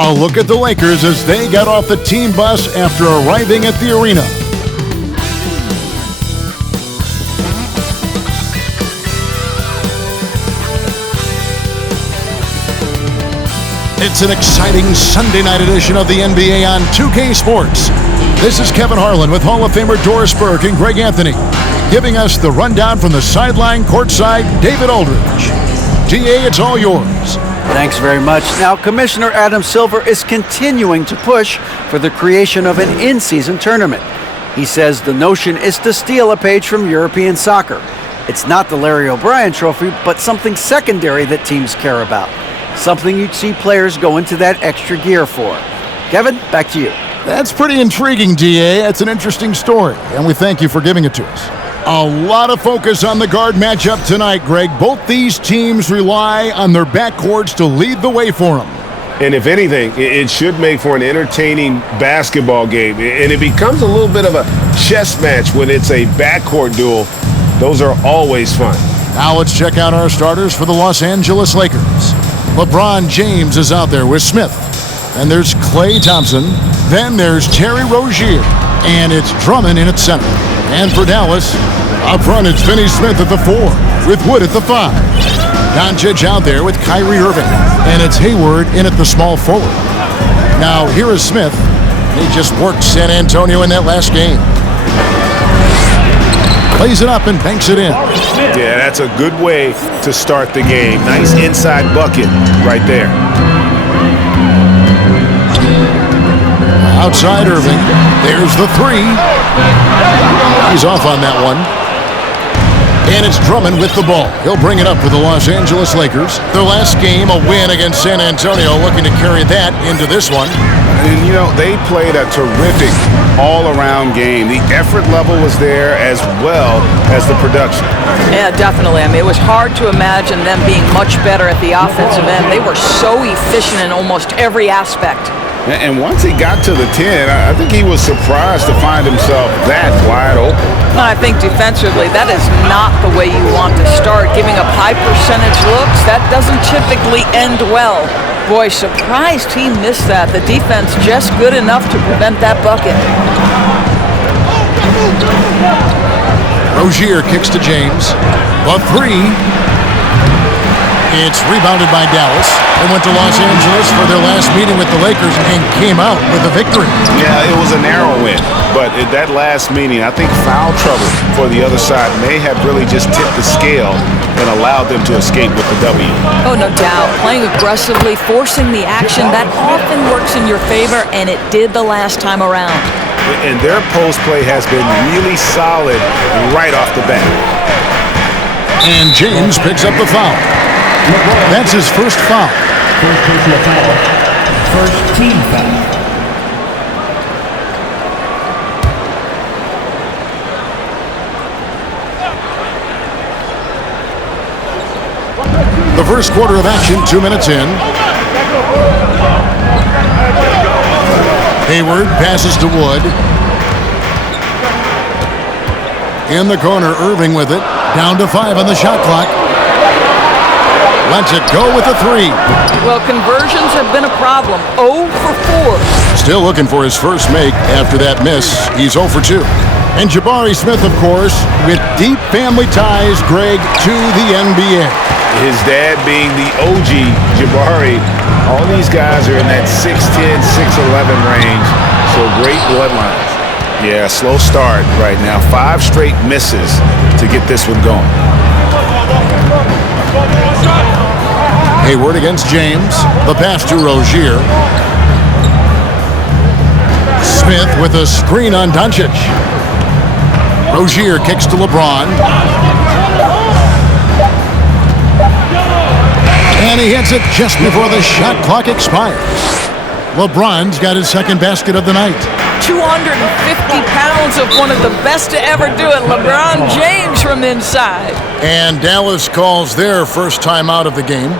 A look at the Lakers as they got off the team bus after arriving at the arena. It's an exciting Sunday night edition of the NBA on 2K Sports. This is Kevin Harlan with Hall of Famer Doris Burke and Greg Anthony, giving us the rundown from the sideline courtside, David Aldridge. DA, it's all yours. Thanks very much. Now, Commissioner Adam Silver is continuing to push for the creation of an in-season tournament. He says the notion is to steal a page from European soccer. It's not the Larry O'Brien Trophy, but something secondary that teams care about. Something you'd see players go into that extra gear for. Kevin, back to you. That's pretty intriguing, DA. That's an interesting story, and we thank you for giving it to us. A lot of focus on the guard matchup tonight, Greg. Both these teams rely on their backcourts to lead the way for them. And if anything, it should make for an entertaining basketball game. And it becomes a little bit of a chess match when it's a backcourt duel. Those are always fun. Now let's check out our starters for the Los Angeles Lakers. LeBron James is out there with Smith. And there's Klay Thompson. Then there's Terry Rozier. And it's Drummond in at center. And for Dallas, up front it's Finney Smith at the 4, with Wood at the 5. Doncic out there with Kyrie Irving. And it's Hayward in at the small forward. Now here is Smith. He just worked San Antonio in that last game. Plays it up and banks it in. Yeah, that's a good way to start the game. Nice inside bucket right there. Outside Irving. There's the 3. He's off on that one. And it's Drummond with the ball. He'll bring it up for the Los Angeles Lakers. Their last game, a win against San Antonio, looking to carry that into this one. And, you know, they played a terrific all-around game. The effort level was there as well as the production. Yeah, definitely. I mean, it was hard to imagine them being much better at the offensive end. They were so efficient in almost every aspect. And once he got to the 10, I think he was surprised to find himself that wide open. I think defensively, that is not the way you want to start. Giving up high percentage looks, that doesn't typically end well. Boy, surprised he missed that. The defense just good enough to prevent that bucket. Rozier kicks to James. The 3. It's rebounded by Dallas. They went to Los Angeles for their last meeting with the Lakers and came out with a victory. Yeah, it was a narrow win. But at that last meeting, I think foul trouble for the other side may have really just tipped the scale and allowed them to escape with the W. Oh, no doubt. Playing aggressively, forcing the action, that often works in your favor, and it did the last time around. And their post play has been really solid right off the bat. And James picks up the foul. That's his first foul. First personal foul. First team foul. The first quarter of action, 2 minutes in. Hayward passes to Wood. In the corner, Irving with it. Down to 5 on the shot clock. Lets it go with the 3. Well, conversions have been a problem. 0 for 4. Still looking for his first make after that miss. He's 0 for 2. And B.R.E. Smith, of course, with deep family ties, Greg, to the NBA. His dad being the OG B.R.E. All these guys are in that 6'10", 6'11" range, so great bloodlines. Yeah, slow start right now. 5 straight misses to get this one going. Hayward against James. The pass to Rozier. Smith with a screen on Doncic. Rozier kicks to LeBron. And he hits it just before the shot clock expires. LeBron's got his second basket of the night. 250 pounds of one of the best to ever do it, LeBron James from inside. And Dallas calls their first time out of the game.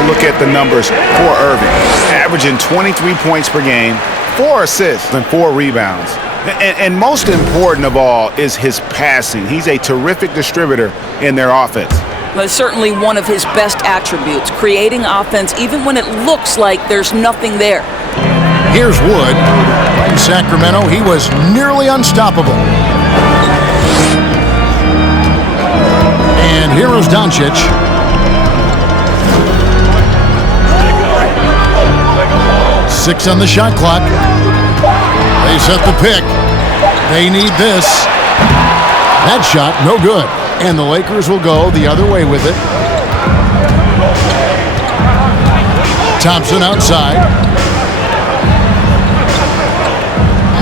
a look at the numbers for Irving. Averaging 23 points per game, 4 assists, and 4 rebounds. And most important of all is his passing. He's a terrific distributor in their offense. Well, it's certainly one of his best attributes, creating offense even when it looks like there's nothing there. Here's Wood. In Sacramento, he was nearly unstoppable. And here is Doncic. Six on the shot clock. They set the pick. They need this. That shot, no good. And the Lakers will go the other way with it. Thompson outside.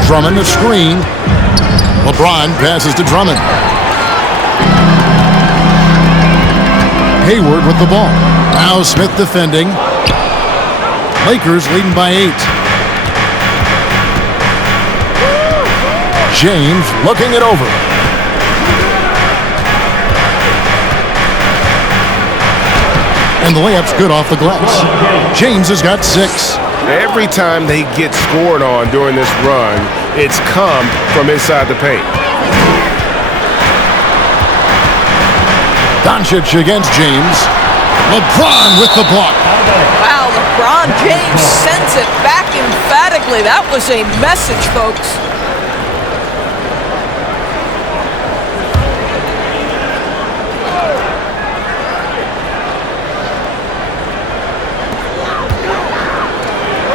Drummond the screen. LeBron passes to Drummond. Hayward with the ball. Now Smith defending. Lakers leading by 8. James looking it over. And the layup's good off the glass. James has got 6. Every time they get scored on during this run, it's come from inside the paint. Doncic against James. LeBron with the block. Wow, LeBron James sends it back emphatically. That was a message, folks.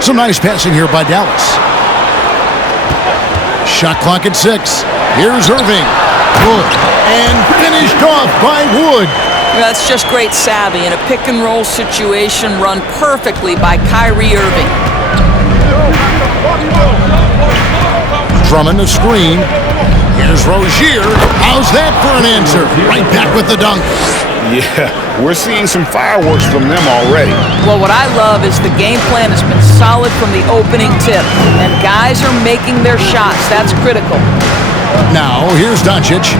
Some nice passing here by Dallas. Shot clock at 6. Here's Irving. Wood. And finished off by Wood. That's just great savvy in a pick-and-roll situation run perfectly by Kyrie Irving. Drummond the screen. Here's Rozier. How's that for an answer? Right back with the dunk. Yeah, we're seeing some fireworks from them already. Well, what I love is the game plan has been solid from the opening tip, and guys are making their shots. That's critical. Now, here's Doncic.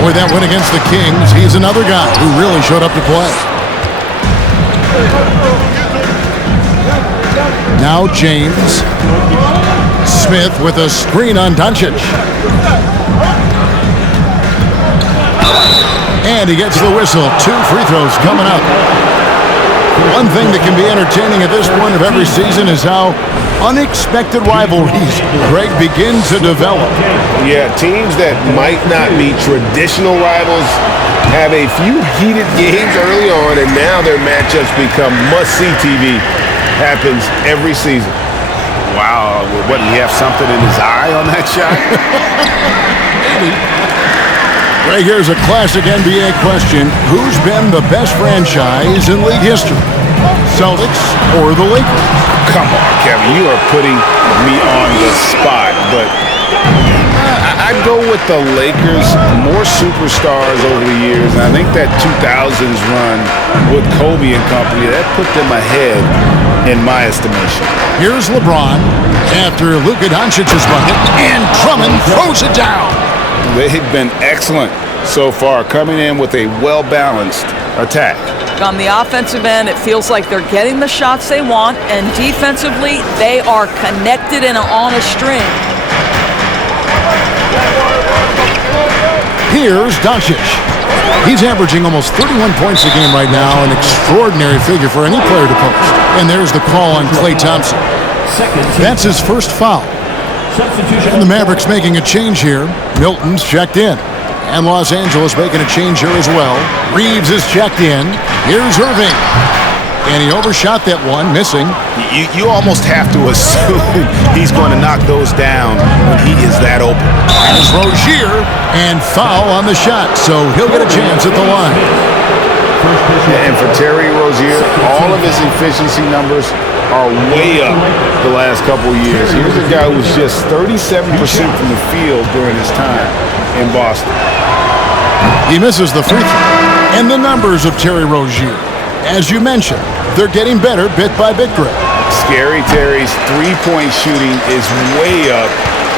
Boy, that win against the Kings. He's another guy who really showed up to play. Now James. Smith with a screen on Doncic. And he gets the whistle. 2 free throws coming up. One thing that can be entertaining at this point of every season is how unexpected rivalries, Greg, begin to develop. Yeah, teams that might not be traditional rivals have a few heated games early on, and now their matchups become must-see TV. Happens every season. Wow, what, did he have something in his eye on that shot? Maybe. Right, here's a classic NBA question. Who's been the best franchise in league history? Celtics or the Lakers? Come on, Kevin, you are putting me on the spot, but I'd go with the Lakers. More superstars over the years, and I think that 2000s run with Kobe and company, that put them ahead in my estimation. Here's LeBron after Luka Doncic's bucket, and Drummond throws it down. They've been excellent so far, coming in with a well-balanced attack. On the offensive end, it feels like they're getting the shots they want, and defensively, they are connected and on a string. Here's Doncic. He's averaging almost 31 points a game right now, an extraordinary figure for any player to post. And there's the call on Klay Thompson. That's his first foul. And the Mavericks making a change here. Milton's checked in. And Los Angeles making a change here as well. Reeves is checked in. Here's Irving. And he overshot that one, missing. You almost have to assume he's going to knock those down when he is that open. There's Rozier, and foul on the shot, so he'll get a chance at the line. And for Terry Rozier, all of his efficiency numbers are way up the last couple of years. Here's a guy who's just 37% from the field during his time in Boston. He misses the free throw. And the numbers of Terry Rozier. As you mentioned, they're getting better bit by bit, Greg. Scary Terry's three-point shooting is way up,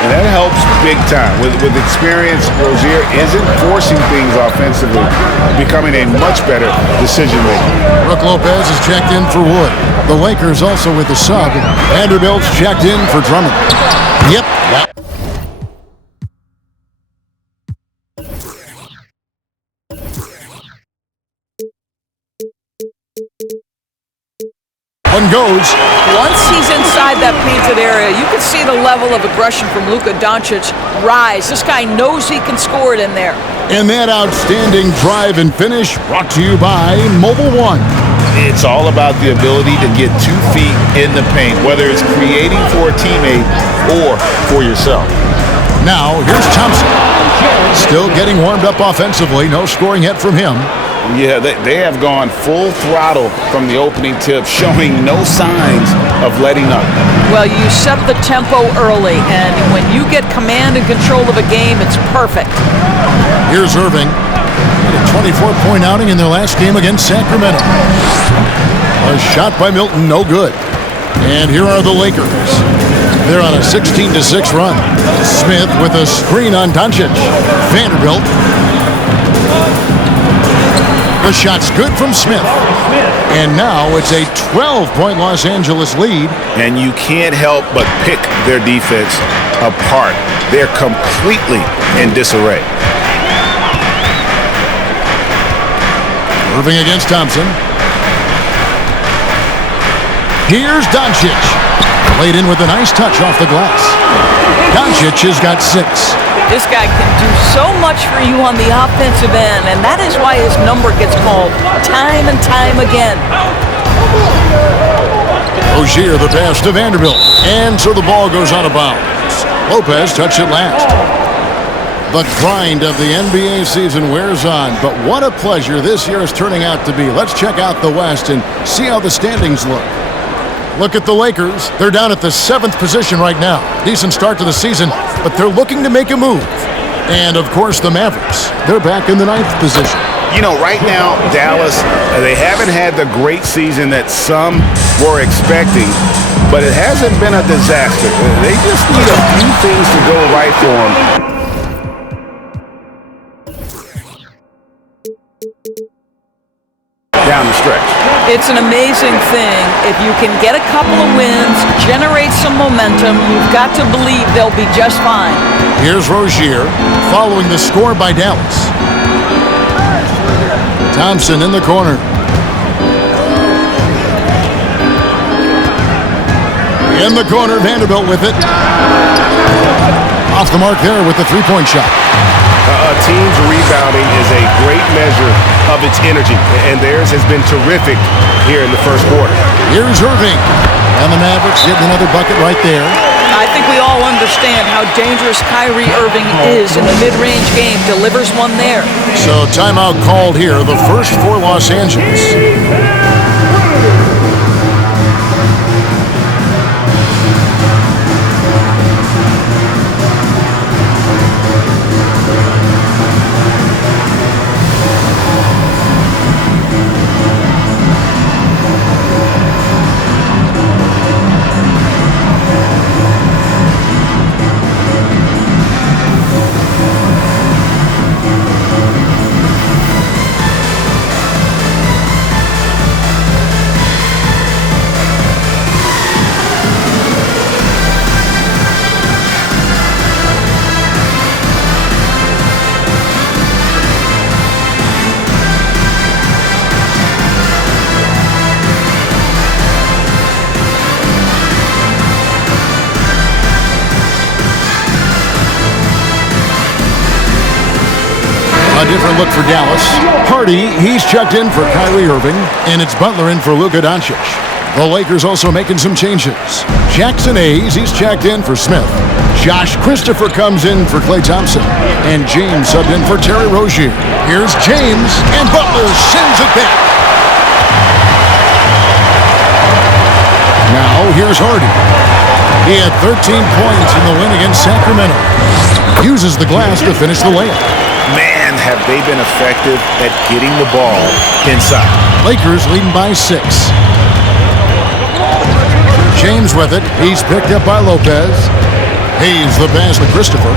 and that helps big time. With experience, Rozier isn't forcing things offensively, becoming a much better decision maker. Brook Lopez is checked in for Wood. The Lakers also with the sub. Vanderbilt's checked in for Drummond. Yep. One goes. Once he's inside that painted area, you can see the level of aggression from Luka Doncic rise. This guy knows he can score it in there. And that outstanding drive and finish brought to you by Mobile One. It's all about the ability to get 2 feet in the paint, whether it's creating for a teammate or for yourself. Now, here's Thompson. Still getting warmed up offensively. No scoring yet from him. Yeah, they have gone full throttle from the opening tip, showing no signs of letting up. Well, you set the tempo early, and when you get command and control of a game, it's perfect. Here's Irving. A 24-point outing in their last game against Sacramento. A shot by Milton, no good. And here are the Lakers. They're on a 16-6 run. Smith with a screen on Doncic. Vanderbilt. The shot's good from Smith. And now it's a 12-point Los Angeles lead. And you can't help but pick their defense apart. They're completely in disarray. Irving against Thompson. Here's Doncic. Laid in with a nice touch off the glass. Doncic has got 6. This guy can do so much for you on the offensive end, and that is why his number gets called time and time again. Rozier the pass to Vanderbilt, and so the ball goes out of bounds. Lopez touched it last. The grind of the NBA season wears on, but what a pleasure this year is turning out to be. Let's check out the West and see how the standings look. Look at the Lakers. They're down at the 7th position right now. Decent start to the season, but they're looking to make a move. And, of course, the Mavericks. They're back in the 9th position. You know, right now, Dallas, they haven't had the great season that some were expecting, but it hasn't been a disaster. They just need a few things to go right for them. Down the stretch. It's an amazing thing. If you can get a couple of wins, generate some momentum, you've got to believe they'll be just fine. Here's Rozier following the score by Dallas. Thompson in the corner. In the corner, Vanderbilt with it. Off the mark there with the three-point shot. A team's rebounding is a great measure of its energy, and theirs has been terrific here in the first quarter. Here's Irving, and the Mavericks getting another bucket right there. I think we all understand how dangerous Kyrie Irving is in the mid-range game. Delivers one there. So timeout called here, the first for Los Angeles. A different look for Dallas. Hardy, he's checked in for Kyrie Irving, and it's Butler in for Luka Doncic. The Lakers also making some changes. Jackson Hayes, he's checked in for Smith. Josh Christopher comes in for Klay Thompson. And James subbed in for Terry Rozier. Here's James, and Butler sends it back. Now, here's Hardy. He had 13 points in the win against Sacramento. Uses the glass to finish the layup. Man, have they been effective at getting the ball inside. Lakers leading by 6. James with it. He's picked up by Lopez. Hayes the pass to Christopher.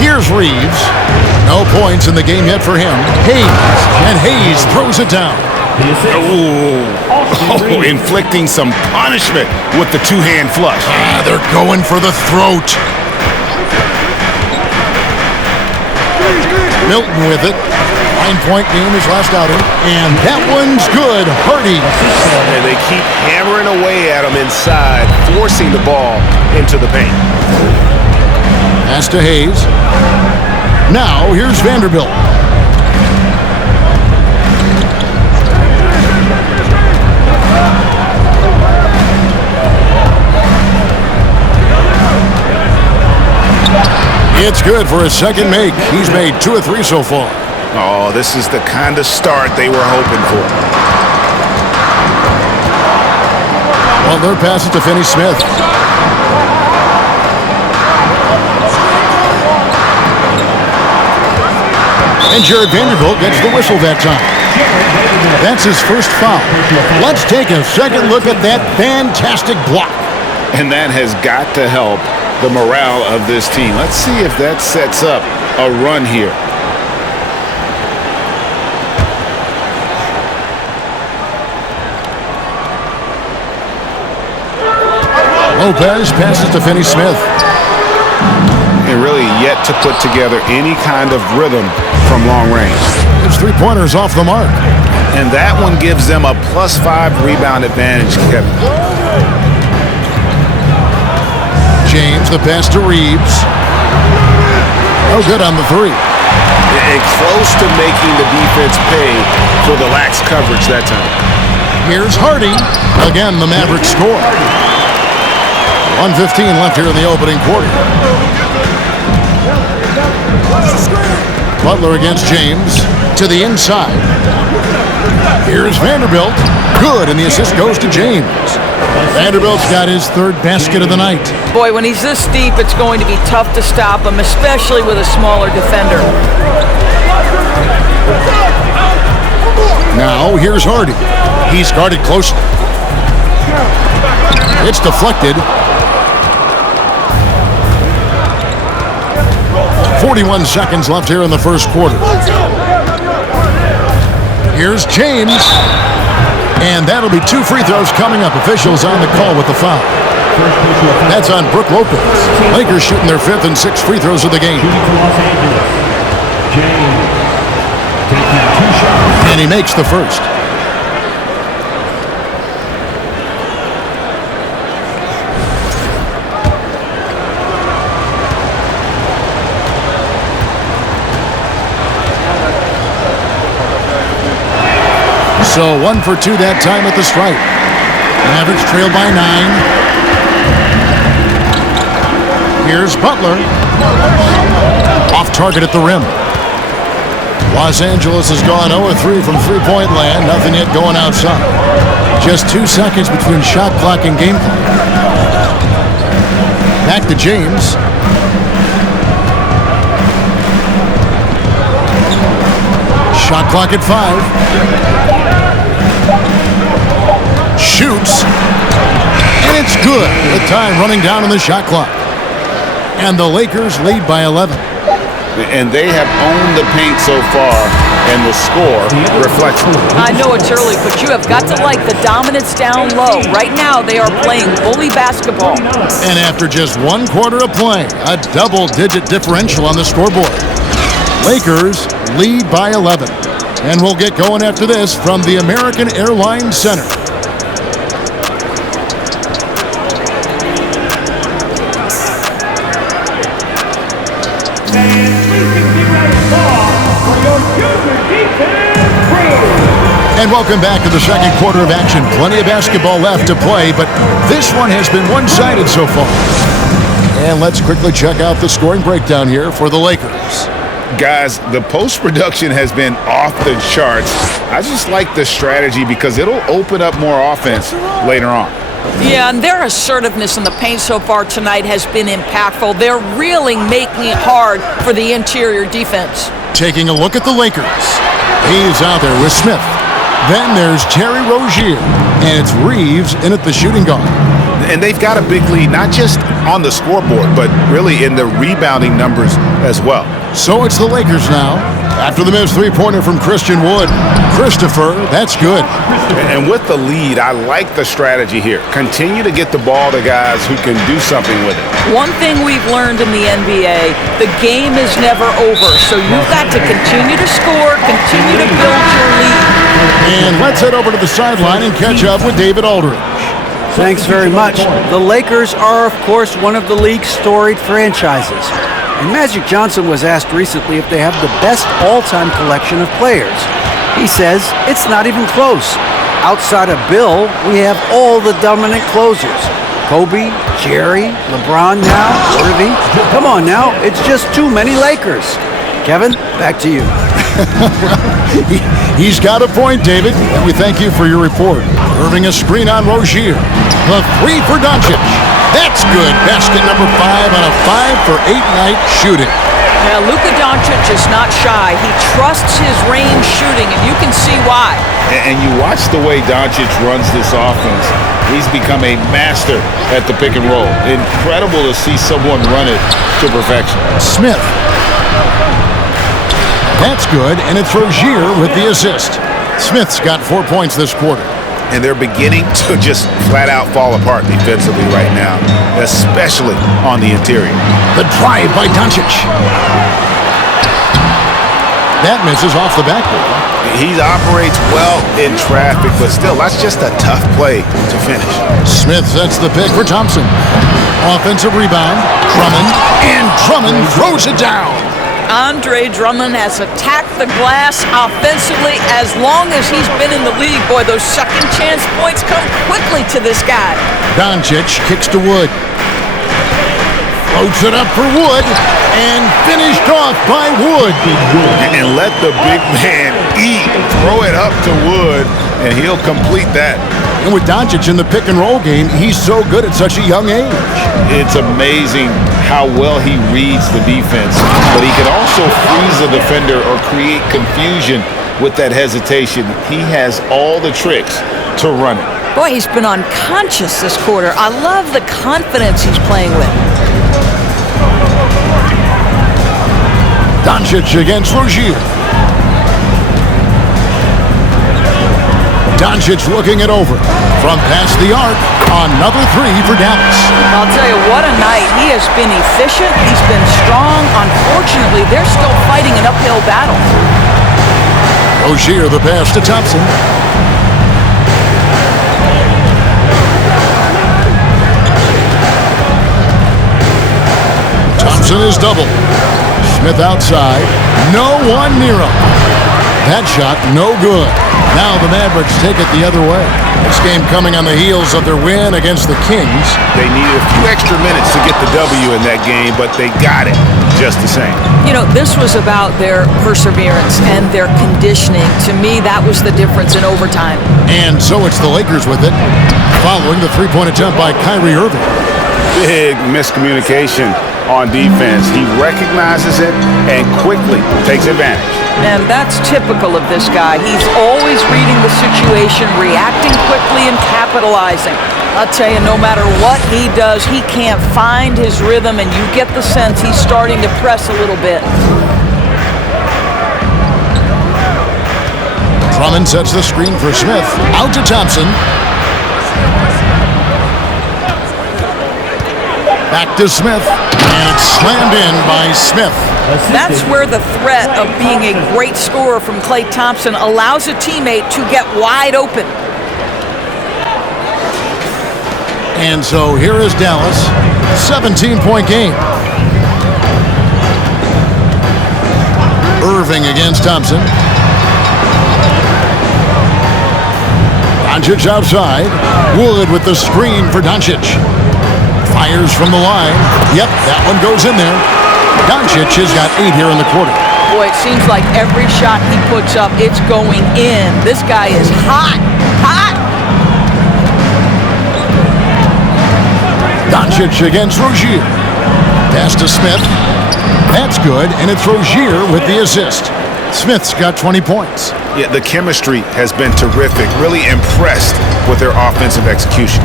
Here's Reeves. No points in the game yet for him. Hayes, and Hayes throws it down. Oh, inflicting some punishment with the two-hand flush. They're going for the throat. Milton with it. 9-point game his last outing. And that one's good. Hardy. And they keep hammering away at him inside, forcing the ball into the paint. Pass to Hayes. Now here's Vanderbilt. It's good for his second make. He's made 2 of 3 so far. Oh, this is the kind of start they were hoping for. Butler passes to Finney-Smith. And Jared Vanderbilt gets the whistle that time. That's his first foul. Let's take a second look at that fantastic block. And that has got to help the morale of this team. Let's see if that sets up a run here. Lopez passes to Finney-Smith. And really yet to put together any kind of rhythm from long range. His 3-pointers off the mark. And that one gives them a +5 rebound advantage, Kevin. James, the pass to Reeves. Oh, good on the 3. And close to making the defense pay for the lax coverage that time. Here's Hardy. Again, the Mavericks score. 1:15 left here in the opening quarter. Butler against James. To the inside. Here's Vanderbilt. Good, and the assist goes to James. Vanderbilt's got his 3rd basket of the night. Boy, when he's this deep, it's going to be tough to stop him, especially with a smaller defender. Now, here's Hardy. He's guarded closely. It's deflected. 41 seconds left here in the first quarter. Here's James. And that'll be 2 free throws coming up. Officials on the call with the foul. That's on Brook Lopez. Lakers shooting their 5th and 6th free throws of the game. And he makes the first. So 1 for 2 that time at the stripe. Mavericks trail by 9. Here's Butler. Off target at the rim. Los Angeles has gone 0-3 from three-point land. Nothing yet going outside. Just 2 seconds between shot clock and game clock. Back to James. Shot clock at 5. Shoots, and it's good. The time running down on the shot clock. And the Lakers lead by 11. And they have owned the paint so far, and the score reflects it. I know it's early, but you have got to like the dominance down low. Right now, they are playing bully basketball. And after just 1 quarter of play, a double-digit differential on the scoreboard. Lakers lead by 11. And we'll get going after this from the American Airlines Center. And welcome back to the second quarter of action. Plenty of basketball left to play, but this one has been one-sided so far. And let's quickly check out the scoring breakdown here for the Lakers. Guys, the post-production has been off the charts. I just like the strategy because it'll open up more offense later on. Yeah, and their assertiveness in the paint so far tonight has been impactful. They're really making it hard for the interior defense. Taking a look at the Lakers. He's out there with Smith. Then there's Terry Rozier, and it's Reeves in at the shooting guard. And they've got a big lead, not just on the scoreboard, but really in the rebounding numbers as well. So it's the Lakers now. After the missed three-pointer from Christian Wood. Christopher, that's good. And with the lead, I like the strategy here. Continue to get the ball to guys who can do something with it. One thing we've learned in the NBA, the game is never over. So you've got to continue to score, continue to build your lead. And let's head over to the sideline and catch up with David Aldridge. Thanks very much. The Lakers are, of course, one of the league's storied franchises. And Magic Johnson was asked recently if they have the best all-time collection of players. He says it's not even close. Outside of Bill, we have all the dominant closers. Kobe, Jerry, LeBron now, Irving. Come on now, it's just too many Lakers. Kevin, back to you. He's got a point, David, and we thank you for your report. Irving a screen on Rozier. The three for Doncic. That's good. Basket number 5 on a 5-for-8 night shooting. Now, Luka Doncic is not shy. He trusts his range shooting, and you can see why. And you watch the way Doncic runs this offense. He's become a master at the pick and roll. Incredible to see someone run it to perfection. Smith. That's good, and it's Rozier with the assist. Smith's got 4 points this quarter. And they're beginning to just flat out fall apart defensively right now, especially on the interior. The drive by Doncic. That misses off the backboard. He operates well in traffic, but still, that's just a tough play to finish. Smith sets the pick for Thompson. Offensive rebound, Drummond, and Drummond throws it down. Andre Drummond has attacked the glass offensively as long as he's been in the league. Boy, those second chance points come quickly to this guy. Doncic kicks to Wood. Floats it up for Wood, and finished off by Wood. And let the big man eat. Throw it up to Wood, and he'll complete that. And with Doncic in the pick-and-roll game, he's so good at such a young age. It's amazing how well he reads the defense, but he can also freeze a defender or create confusion with that hesitation. He has all the tricks to run it. Boy, he's been unconscious this quarter. I love the confidence he's playing with. Doncic against Rozier. Doncic looking it over. From past the arc, another three for Dallas. I'll tell you, what a night. He has been efficient. He's been strong. Unfortunately, they're still fighting an uphill battle. Rozier the pass to Thompson. Thompson is double. Smith outside. No one near him. That shot no good. Now the Mavericks take it the other way. This game coming on the heels of their win against the Kings. They needed a few extra minutes to get the W in that game, but they got it just the same. You know, this was about their perseverance and their conditioning. To me, that was the difference in overtime. And so it's the Lakers with it, following the three-point attempt by Kyrie Irving. Big miscommunication on defense. He recognizes it and quickly takes advantage. And that's typical of this guy. He's always reading the situation, reacting quickly and capitalizing. I'll tell you, no matter what he does, he can't find his rhythm, and you get the sense he's starting to press a little bit. Drummond sets the screen for Smith. Out to Thompson. Back to Smith, and it's slammed in by Smith. That's where the threat of being a great scorer from Klay Thompson allows a teammate to get wide open. And so here is Dallas, 17-point game. Irving against Thompson. Doncic outside. Wood with the screen for Doncic. Fires from the line. Yep, that one goes in there. Doncic has got 8 here in the quarter. Boy, it seems like every shot he puts up, it's going in. This guy is hot, hot. Doncic against Rozier. Pass to Smith. That's good, and it's Rozier with the assist. Smith's got 20 points. Yeah, the chemistry has been terrific. Really impressed with their offensive execution.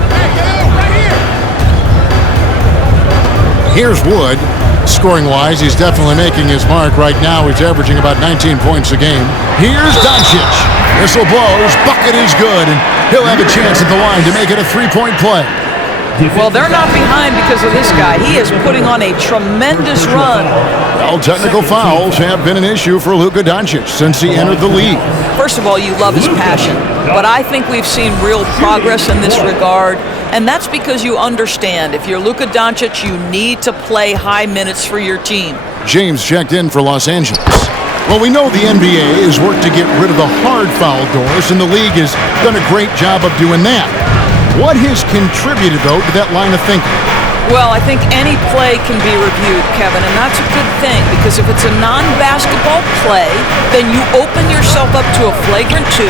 Here's Wood. Scoring-wise, he's definitely making his mark. Right now, he's averaging about 19 points a game. Here's Doncic. Whistle blows. Bucket is good, and he'll have a chance at the line to make it a three-point play. Well, they're not behind because of this guy. He is putting on a tremendous run. Well, technical fouls have been an issue for Luka Doncic since he entered the league. First of all, you love his passion, but I think we've seen real progress in this regard, and that's because you understand if you're Luka Doncic, you need to play high minutes for your team. James checked in for Los Angeles. Well, we know the NBA has worked to get rid of the hard foul doors, and the league has done a great job of doing that. What has contributed, though, to that line of thinking? Well, I think any play can be reviewed, Kevin, and that's a good thing because if it's a non-basketball play, then you open yourself up to a flagrant 2.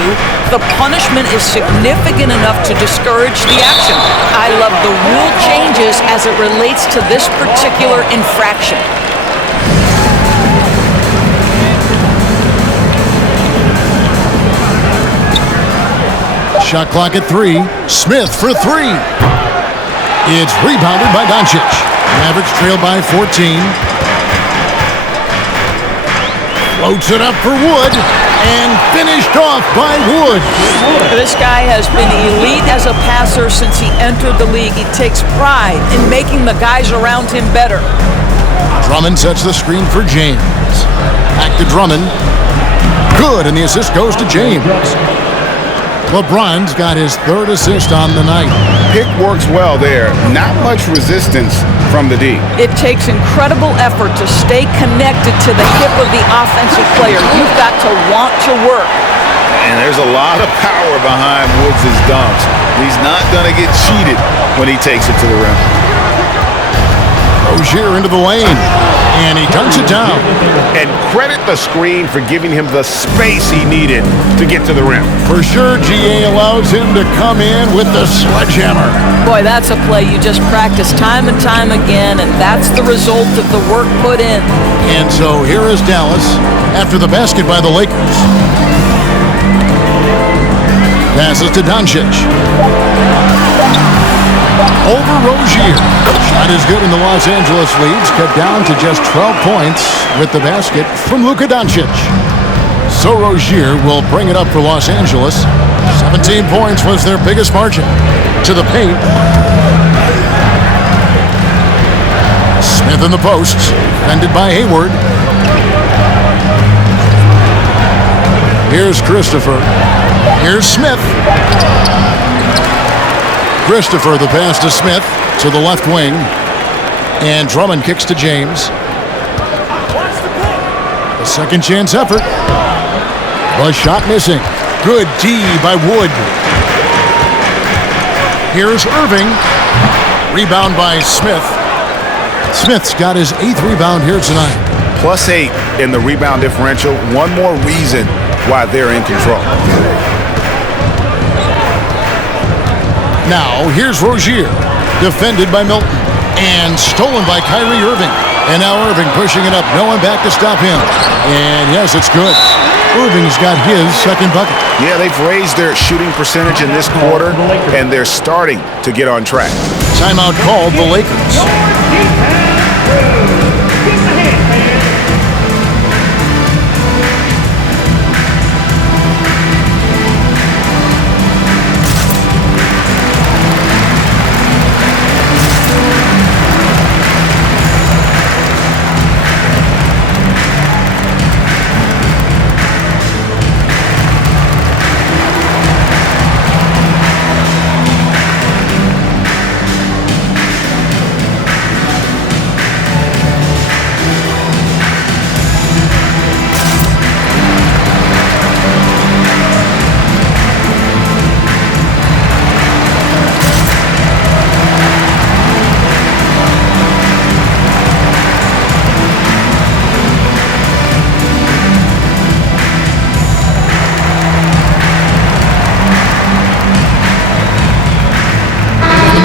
The punishment is significant enough to discourage the action. I love the rule changes as it relates to this particular infraction. Shot clock at 3. Smith for 3. It's rebounded by Doncic. Mavericks trail by 14. Floats it up for Wood and finished off by Wood. This guy has been elite as a passer since he entered the league. He takes pride in making the guys around him better. Drummond sets the screen for James. Back to Drummond. Good, and the assist goes to James. LeBron's got his 3rd assist on the night. Pick works well there. Not much resistance from the D. It takes incredible effort to stay connected to the hip of the offensive player. You've got to want to work. And there's a lot of power behind Woods' dunks. He's not going to get cheated when he takes it to the rim. Rozier into the lane, and he dunks it down. And credit the screen for giving him the space he needed to get to the rim. For sure, GA allows him to come in with the sledgehammer. Boy, that's a play you just practice time and time again, and that's the result of the work put in. And so here is Dallas after the basket by the Lakers. Passes to Doncic. Over Rozier. Shot is good, and the Los Angeles leads cut down to just 12 points with the basket from Luka Doncic. So Rozier will bring it up for Los Angeles. 17 points was their biggest margin. To the paint. Smith in the post. Defended by Hayward. Here's Christopher. Here's Smith. Christopher, the pass to Smith, to the left wing. And Drummond kicks to James. A second chance effort. The shot missing. Good D by Wood. Here's Irving. Rebound by Smith. Smith's got his 8th rebound here tonight. +8 in the rebound differential. One more reason why they're in control. Now, here's Rozier, defended by Milton, and stolen by Kyrie Irving. And now Irving pushing it up, no one back to stop him. And yes, it's good. Irving's got his 2nd bucket. Yeah, they've raised their shooting percentage in this quarter, and they're starting to get on track. Timeout called the Lakers.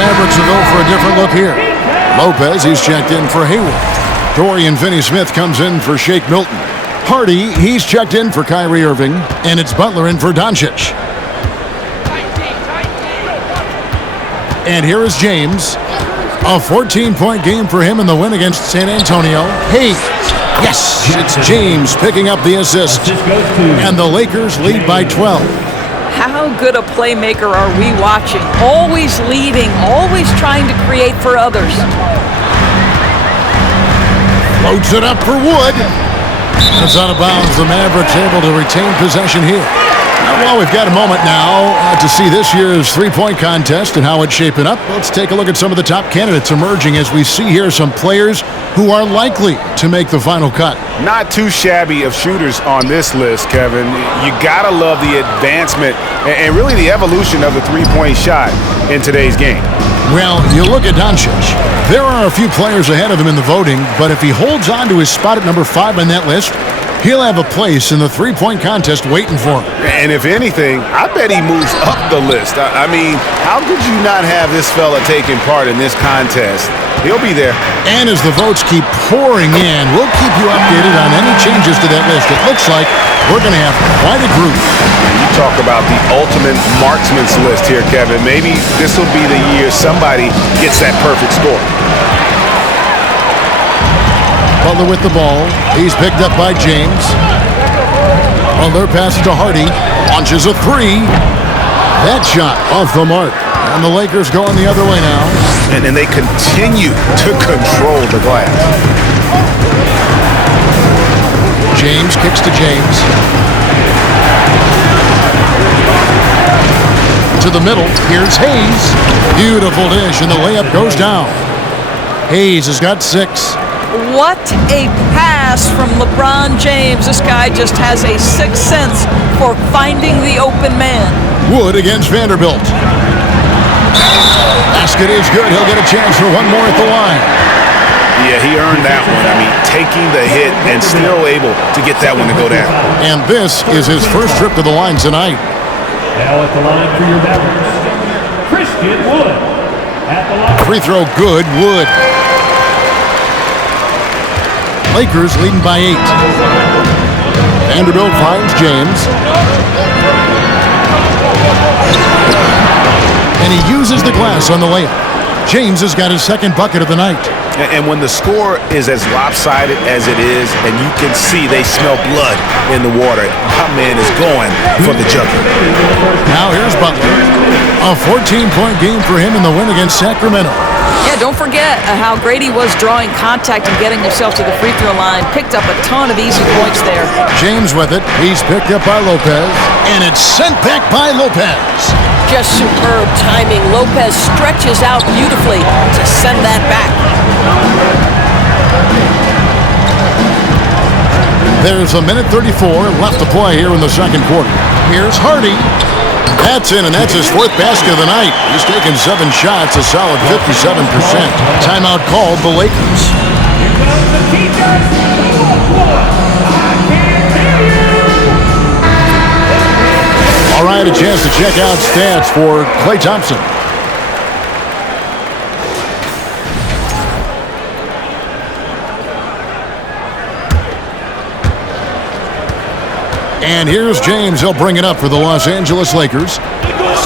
Mavericks will go for a different look here. Lopez, he's checked in for Hayward. Dorian Finney-Smith comes in for Shake Milton. Hardy, he's checked in for Kyrie Irving. And it's Butler in for Doncic. And here is James. A 14-point game for him in the win against San Antonio. Hayes. Yes, it's James picking up the assist. And the Lakers lead by 12. How good a playmaker are we watching? Always leading, always trying to create for others. Floats it up for Wood. It's out of bounds. The Mavericks able to retain possession here. Well, we've got a moment now to see this year's three-point contest and how it's shaping up. Let's take a look at some of the top candidates emerging as we see here some players who are likely to make the final cut. Not too shabby of shooters on this list, Kevin. You gotta love the advancement and really the evolution of the three-point shot in today's game. Well, you look at Doncic. There are a few players ahead of him in the voting, but if he holds on to his spot at number 5 on that list, he'll have a place in the three-point contest waiting for him. And if anything, I bet he moves up the list. I mean, how could you not have this fella taking part in this contest? He'll be there. And as the votes keep pouring in, we'll keep you updated on any changes to that list. It looks like we're going to have quite a group. You talk about the ultimate marksman's list here, Kevin. Maybe this will be the year somebody gets that perfect score. Butler with the ball. He's picked up by James. Butler passes to Hardy. Launches a three. That shot off the mark. And the Lakers going the other way now. And they continue to control the glass. James kicks to James. To the middle. Here's Hayes. Beautiful dish, and the layup goes down. Hayes has got 6. What a pass from LeBron James. This guy just has a sixth sense for finding the open man. Wood against Vanderbilt. Basket is good. He'll get a chance for one more at the line. Yeah, he earned that one. I mean, taking the hit and still able to get that one to go down. And this is his first trip to the line tonight. Now at the line for your Mavericks, Christian Wood. At the line. Free throw good. Wood. Lakers leading by 8. Vanderbilt finds James. And he uses the glass on the layup. James has got his second bucket of the night. And when the score is as lopsided as it is, and you can see they smell blood in the water, my man is going for the jugular. Now here's Butler. A 14-point game for him in the win against Sacramento. Yeah, don't forget how great he was drawing contact and getting himself to the free throw line. Picked up a ton of easy points there. James with it. He's picked up by Lopez. And it's sent back by Lopez. Just superb timing. Lopez stretches out beautifully to send that back. There's a minute 34 left to play here in the second quarter. Here's Hardy. That's in, and that's his 4th basket of the night. He's taken 7 shots, a solid 57%. Timeout called the Lakers. All right, a chance to check out stats for Klay Thompson. And here's James. He'll bring it up for the Los Angeles Lakers.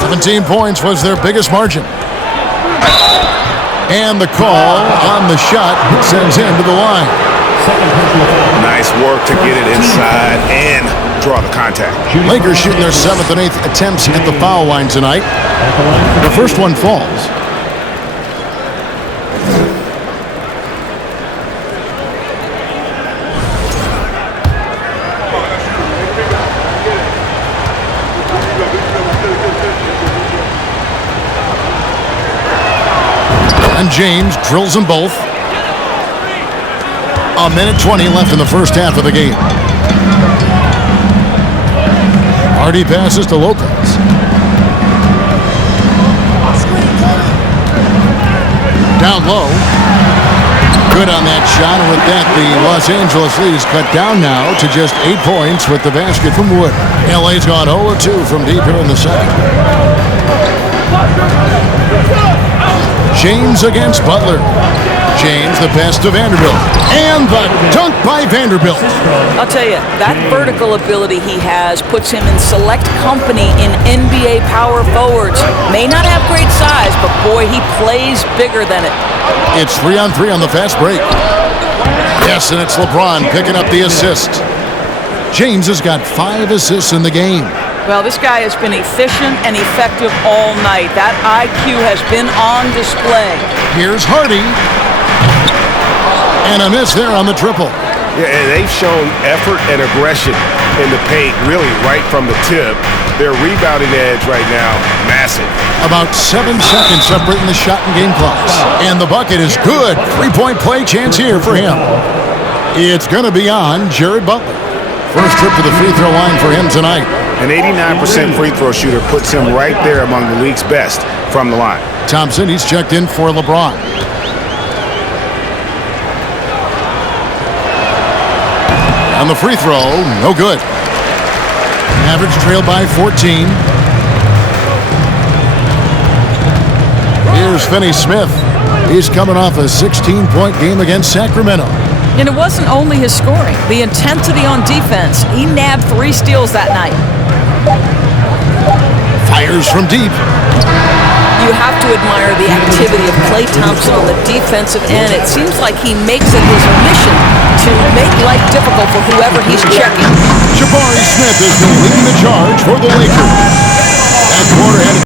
17 points was their biggest margin. And the call on the shot sends him to the line. Nice work to get it inside and draw the contact. Lakers shooting their 7th and 8th attempts at the foul line tonight. The first one falls. And James drills them both. A minute 20 left in the first half of the game. Hardy passes to Lopez. Down low. Good on that shot, and with that, the Los Angeles lead is cut down now to just 8 points with the basket from Wood. LA's gone 0-2 from deep here in the second. James against Butler. James, the pass to Vanderbilt. And the dunk by Vanderbilt. I'll tell you, that vertical ability he has puts him in select company in NBA power forwards. May not have great size, but boy, he plays bigger than it. It's 3-on-3 on the fast break. Yes, and it's LeBron picking up the assist. James has got 5 assists in the game. Well, this guy has been efficient and effective all night. That IQ has been on display. Here's Hardy. And a miss there on the triple. Yeah, and they've shown effort and aggression in the paint, really right from the tip. Their rebounding edge right now, massive. About 7 seconds separating the shot and game clocks. And the bucket is good. 3-point play chance here for him. It's going to be on Jared Butler. First trip to the free throw line for him tonight. An 89% free throw shooter puts him right there among the league's best from the line. Thompson, he's checked in for LeBron. On the free throw, no good. Average trailed by 14. Here's Finney-Smith. He's coming off a 16-point game against Sacramento. And it wasn't only his scoring. The intensity on defense. He nabbed 3 steals that night. Fires from deep. You have to admire the activity of Klay Thompson on the defensive end. It seems like he makes it his mission to make life difficult for whoever he's checking. Jabari Smith has been leading the charge for the Lakers. That quarter had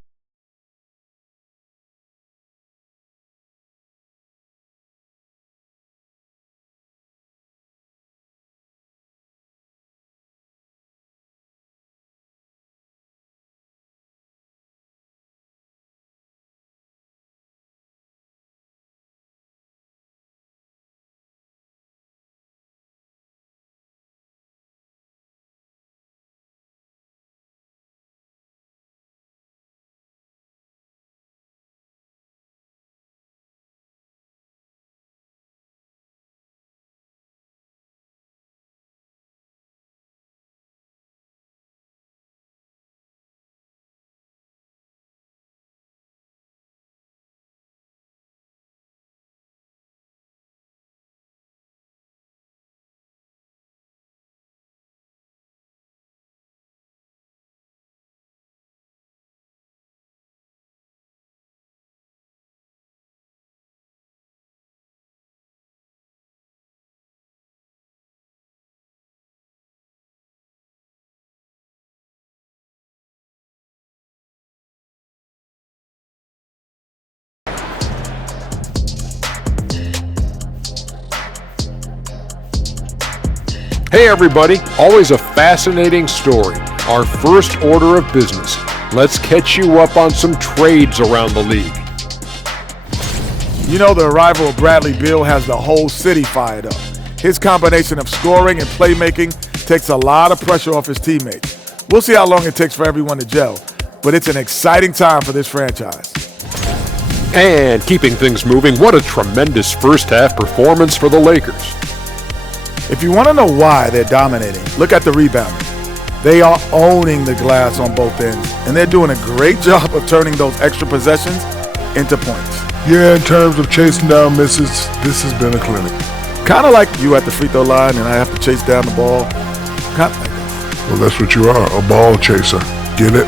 Hey everybody, always a fascinating story. Our first order of business. Let's catch you up on some trades around the league. You know, the arrival of Bradley Beal has the whole city fired up. His combination of scoring and playmaking takes a lot of pressure off his teammates. We'll see how long it takes for everyone to gel, but it's an exciting time for this franchise. And keeping things moving, what a tremendous first half performance for the Lakers. If you want to know why they're dominating, look at the rebounding. They are owning the glass on both ends, and they're doing a great job of turning those extra possessions into points. Yeah, in terms of chasing down misses, this has been a clinic. Kind of like you at the free throw line and I have to chase down the ball. Kind of like that. Well, that's what you are, a ball chaser. Get it?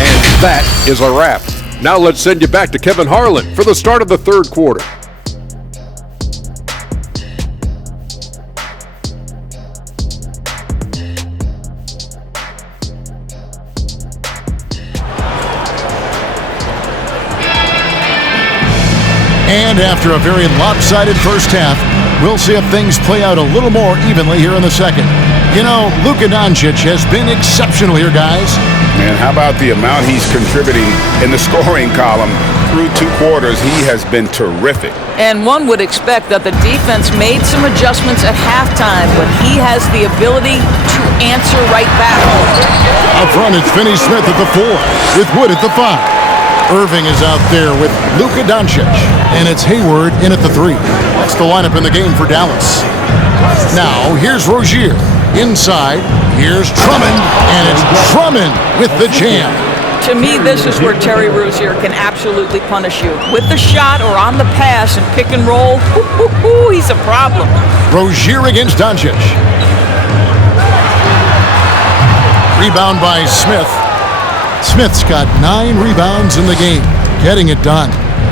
And that is a wrap. Now let's send you back to Kevin Harlan for the start of the third quarter. And after a very lopsided first half, we'll see if things play out a little more evenly here in the second. You know, Luka Doncic has been exceptional here, guys. And how about the amount he's contributing in the scoring column through 2 quarters? He has been terrific. And one would expect that the defense made some adjustments at halftime, but he has the ability to answer right back. Up front, it's Finney-Smith at the 4, with Wood at the 5. Irving is out there with Luka Doncic, and it's Hayward in at the 3. That's the lineup in the game for Dallas. Now, here's Rozier. Inside, here's Drummond, and it's Drummond with the jam. To me, this is where Terry Rozier can absolutely punish you. With the shot or on the pass and pick and roll, he's a problem. Rozier against Doncic. Rebound by Smith. Smith's got 9 rebounds in the game, getting it done.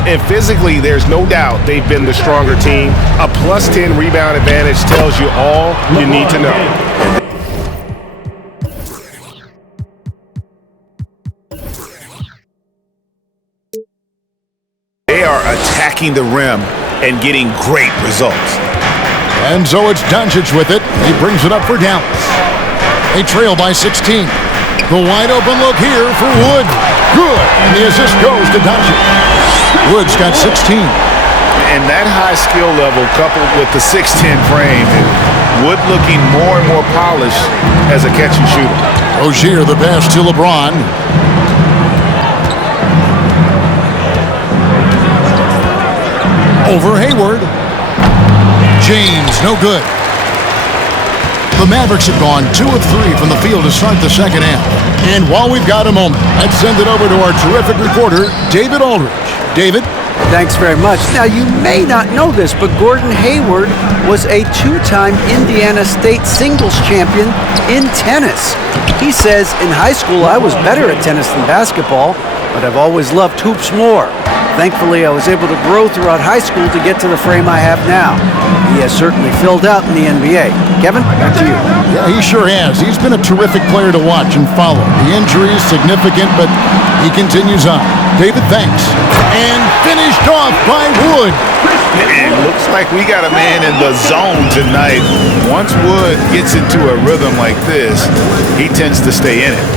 And physically, there's no doubt they've been the stronger team. A plus 10 rebound advantage tells you all you need to know. They are attacking the rim and getting great results. And so it's Doncic with it. He brings it up for Dallas. They trail by 16. The wide open look here for Wood. Good. And the assist goes to Doncic. Wood's got 16. And that high skill level coupled with the 6'10 frame, and Wood looking more and more polished as a catch and shooter. Rozier the pass to LeBron. Over Hayward. James, no good. The Mavericks have gone 2 of 3 from the field to start the second half. And while we've got a moment, let's send it over to our terrific reporter, David Aldridge. David? Thanks very much. Now, you may not know this, but Gordon Hayward was a 2-time Indiana State singles champion in tennis. He says, in high school, I was better at tennis than basketball, but I've always loved hoops more. Thankfully, I was able to grow throughout high school to get to the frame I have now. He has certainly filled out in the NBA. Kevin, back to you. Yeah, he sure has. He's been a terrific player to watch and follow. The injury is significant, but he continues on. David, thanks. And finished off by Wood. And looks like we got a man in the zone tonight. Once Wood gets into a rhythm like this, he tends to stay in it.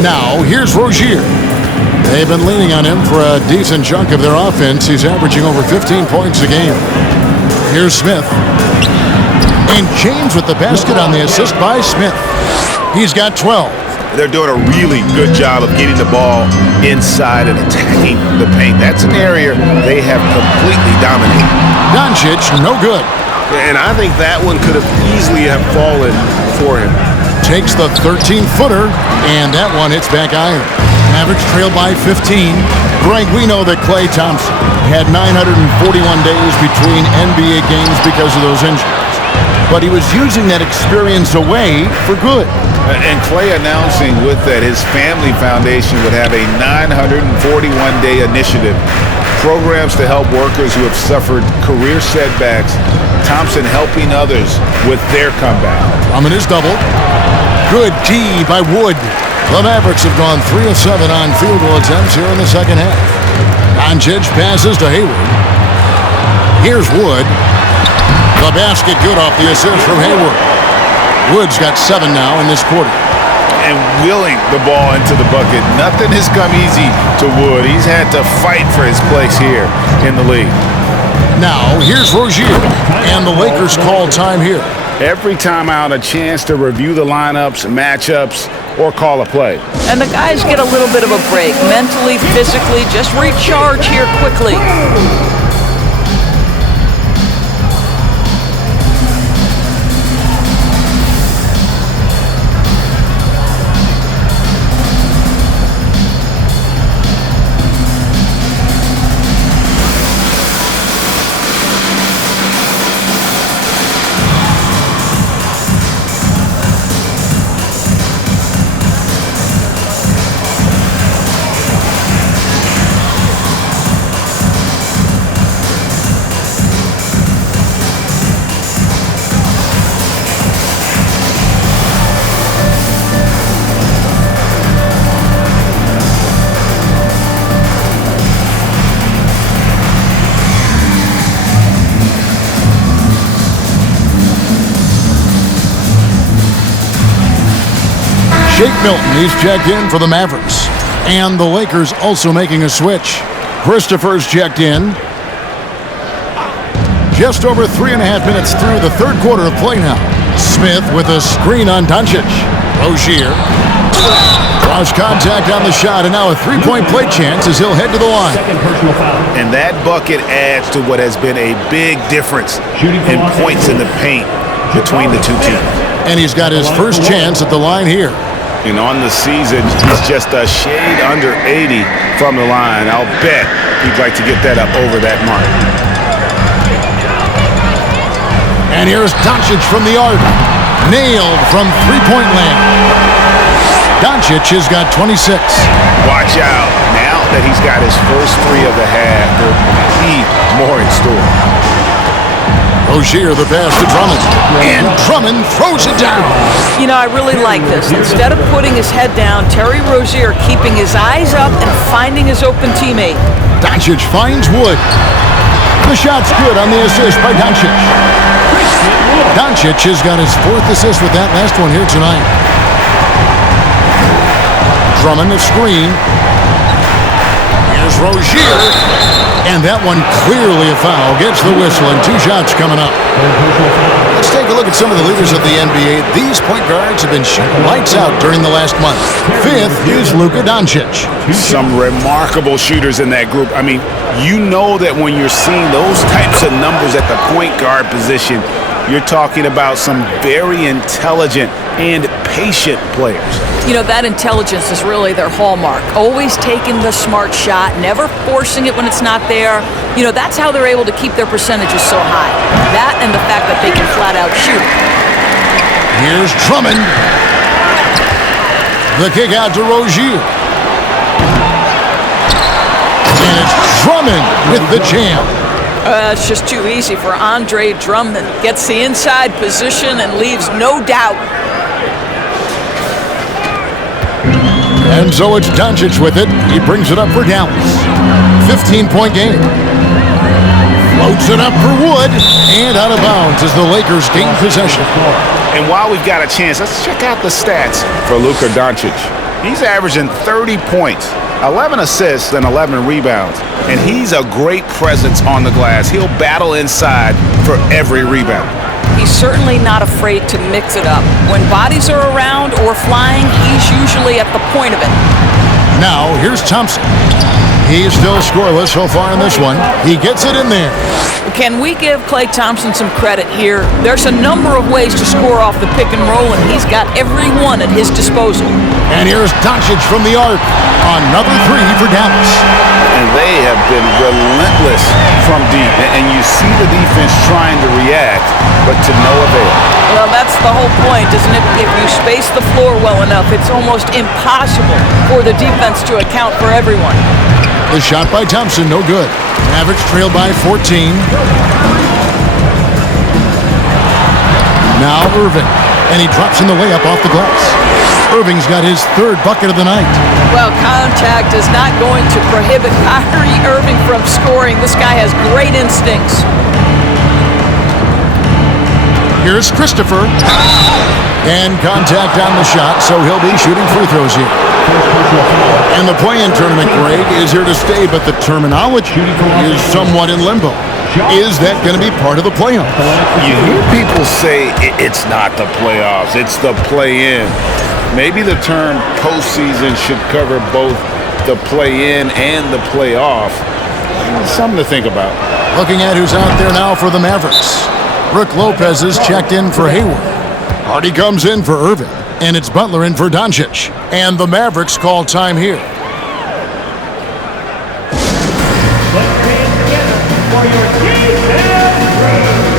Now, here's Rozier. They've been leaning on him for a decent chunk of their offense. He's averaging over 15 points a game. Here's Smith. And James with the basket on the assist by Smith. He's got 12. They're doing a really good job of getting the ball inside and attacking the paint. That's an area they have completely dominated. Doncic, no good. And I think that one could have easily have fallen for him. Takes the 13-footer, and that one hits back iron. Mavericks trail by 15. Greg, we know that Klay Thompson had 941 days between NBA games because of those injuries. But he was using that experience away for good. And Klay announcing with that his family foundation would have a 941-day initiative. Programs to help workers who have suffered career setbacks. Thompson helping others with their comeback. Drummond is doubled. Good D by Wood. The Mavericks have gone 3 of 7 on field goal attempts here in the second half. Doncic passes to Hayward. Here's Wood. The basket good off the assist from Hayward. Wood's got 7 now in this quarter. And wheeling the ball into the bucket. Nothing has come easy to Wood. He's had to fight for his place here in the league. Now, here's Rozier. And the Lakers call time here. Every time out, a chance to review the lineups, matchups, or call a play. And the guys get a little bit of a break, mentally, physically, just recharge here quickly. Shake Milton, he's checked in for the Mavericks. And the Lakers also making a switch. Christopher's checked in. Just over 3.5 minutes through the third quarter of play now. Smith with a screen on Doncic. Rozier. Cross contact on the shot, and now a three-point play chance as he'll head to the line. And that bucket adds to what has been a big difference in points in the paint between the two teams. And he's got his first chance at the line here. And on the season, he's just a shade under 80 from the line. I'll bet he'd like to get that up over that mark. And here's Doncic from the arc. Nailed from three-point land. Doncic has got 26. Watch out. Now that he's got his first three of the half, there might be more in store. Rozier the pass to Drummond. And Drummond throws it down. You know, I really like this. Instead of putting his head down, Terry Rozier keeping his eyes up and finding his open teammate. Doncic finds Wood. The shot's good on the assist by Doncic. Doncic has got his fourth assist with that last one here tonight. Drummond the screen. Here's Rozier. And that one clearly a foul. Gets the whistle and 2 shots coming up. Let's take a look at some of the leaders of the NBA. These point guards have been shooting lights out during the last month. 5th is Luka Doncic. Some remarkable shooters in that group. I mean, you know that when you're seeing those types of numbers at the point guard position, you're talking about some very intelligent and patient players. You know, that intelligence is really their hallmark. Always taking the smart shot, never forcing it when it's not there. You know, that's how they're able to keep their percentages so high. That and the fact that they can flat out shoot. Here's Drummond. The kick out to Rozier. And it's Drummond with the jam. It's just too easy for Andre Drummond. Gets the inside position and leaves no doubt. And so it's Doncic with it. He brings it up for Dallas. 15-point game. Floats it up for Wood. And out of bounds as the Lakers gain possession. And while we've got a chance, let's check out the stats for Luka Doncic. He's averaging 30 points, 11 assists, and 11 rebounds. And he's a great presence on the glass. He'll battle inside for every rebound. He's certainly not afraid to mix it up. When bodies are around or flying, he's usually at the point of it. Now, here's Thompson. He's still scoreless so far in this one. He gets it in there. Can we give Klay Thompson some credit here? There's a number of ways to score off the pick and roll, and he's got every one at his disposal. And here's Doncic from the arc. Another 3 for Dallas. And they have been relentless from deep. And you see the defense trying to react, but to no avail. Well, that's the whole point, isn't it? If you space the floor well enough, it's almost impossible for the defense to account for everyone. The shot by Thompson, no good. Mavericks trail by 14. Now Irving, and he drops in the layup off the glass. Irving's got his 3rd bucket of the night. Well, contact is not going to prohibit Kyrie Irving from scoring. This guy has great instincts. Here's Christopher. And contact on the shot, so he'll be shooting free throws here. And the play-in tournament, Greg, is here to stay, but the terminology is somewhat in limbo. Is that going to be part of the playoffs? You hear people say it's not the playoffs, it's the play-in. Maybe the term postseason should cover both the play-in and the playoff. Something to think about. Looking at who's out there now for the Mavericks. Brook Lopez is checked in for Hayward. Hardy comes in for Irving. And it's Butler in for Doncic. And the Mavericks call time here. Let's stand together for your defense crew.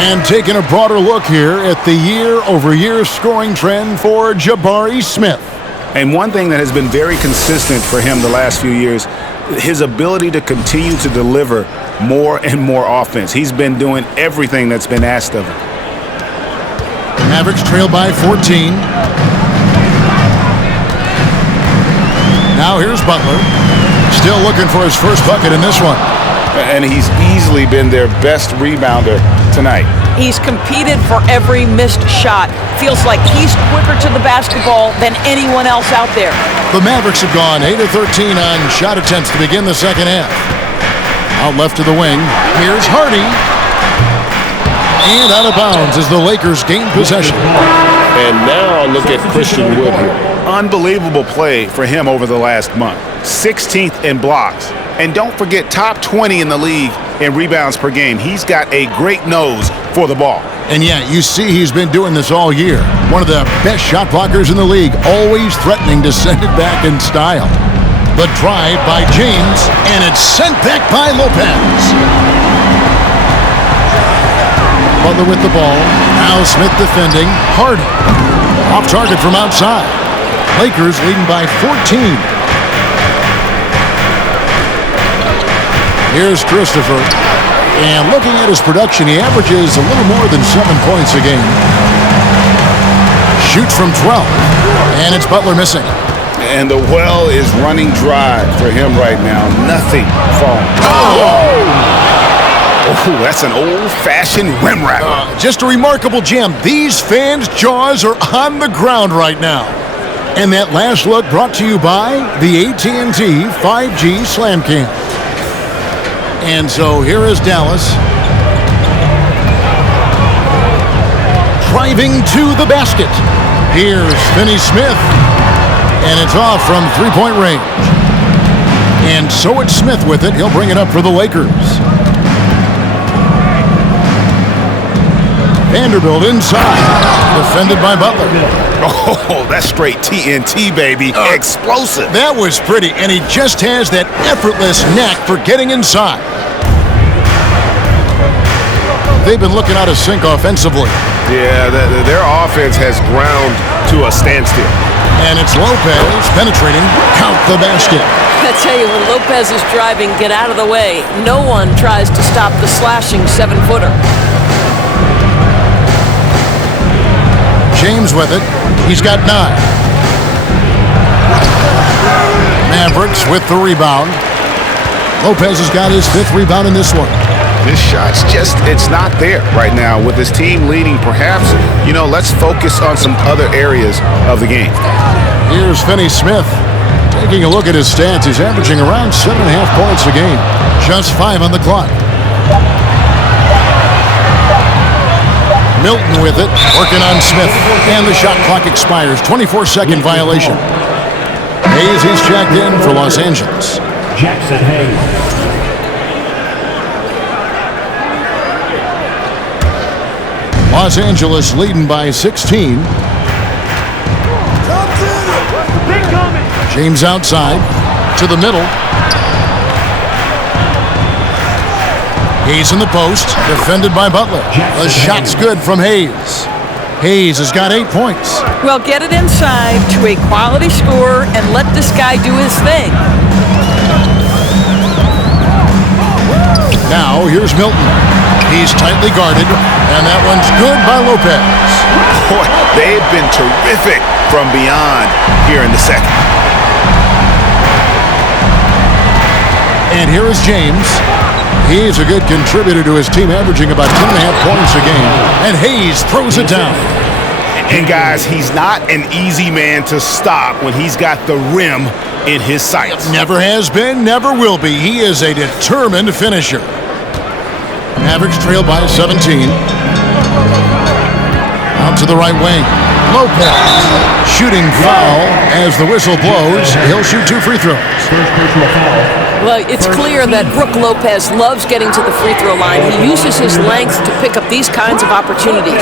And taking a broader look here at the year-over-year scoring trend for Jabari Smith. And one thing that has been very consistent for him the last few years, his ability to continue to deliver more and more offense. He's been doing everything that's been asked of him. Mavericks trail by 14. Now here's Butler. Still looking for his first bucket in this one. And he's easily been their best rebounder tonight. He's competed for every missed shot. Feels like he's quicker to the basketball than anyone else out there. The Mavericks have gone 8 of 13 on shot attempts to begin the second half. Out left to the wing. Here's Hardy. And out of bounds as the Lakers gain possession. And now look at Christian Wood here. Unbelievable play for him over the last month. 16th in blocks. And don't forget, top 20 in the league in rebounds per game. He's got a great nose for the ball. And yeah, you see he's been doing this all year. One of the best shot blockers in the league, always threatening to send it back in style. The drive by James, and it's sent back by Lopez. Butler with the ball. Now Smith defending. Hardy. Off target from outside. Lakers leading by 14. Here's Christopher. And looking at his production, he averages a little more than 7 points a game. Shoots from 12. And it's Butler missing. And the well is running dry for him right now. Nothing falling. Oh, that's an old-fashioned rim rattler. Just a remarkable jam. These fans' jaws are on the ground right now. And that last look brought to you by the AT&T 5G Slam Cam. And so here is Dallas. Driving to the basket. Here's Finney Smith. And it's off from three-point range. And so it's Smith with it. He'll bring it up for the Lakers. Vanderbilt inside. Defended by Butler. Oh, that's straight TNT, baby. Explosive. That was pretty, and he just has that effortless knack for getting inside. They've been looking out of sync offensively. Yeah, their offense has ground to a standstill. And it's Lopez penetrating. Count the basket. I tell you, when Lopez is driving, get out of the way. No one tries to stop the slashing 7-footer. James with it. He's got 9. Mavericks with the rebound. Lopez has got his 5th rebound in this one. This shot's just, it's not there right now. With his team leading, perhaps, let's focus on some other areas of the game. Here's Finney Smith. Taking a look at his stats, he's averaging around 7.5 points a game. Just 5 on the clock. Milton with it, working on Smith. And the shot clock expires. 24-second violation. Hayes, he's checked in for Los Angeles. Jackson Hayes. Los Angeles leading by 16. James outside to the middle. Hayes in the post, defended by Butler. The shot's good from Hayes. Hayes has got 8 points. Well, get it inside to a quality scorer and let this guy do his thing. Now, here's Milton. He's tightly guarded, and that one's good by Lopez. Boy, they've been terrific from beyond here in the second. And here is James. He's a good contributor to his team, averaging about 10.5 points a game. And Hayes throws it down. And guys, he's not an easy man to stop when he's got the rim in his sights. Never has been, never will be. He is a determined finisher. Mavericks trail by 17. Out to the right wing. Lopez shooting foul as the whistle blows. He'll shoot 2 free throws. Well, it's clear that Brook Lopez loves getting to the free throw line. He uses his length to pick up these kinds of opportunities.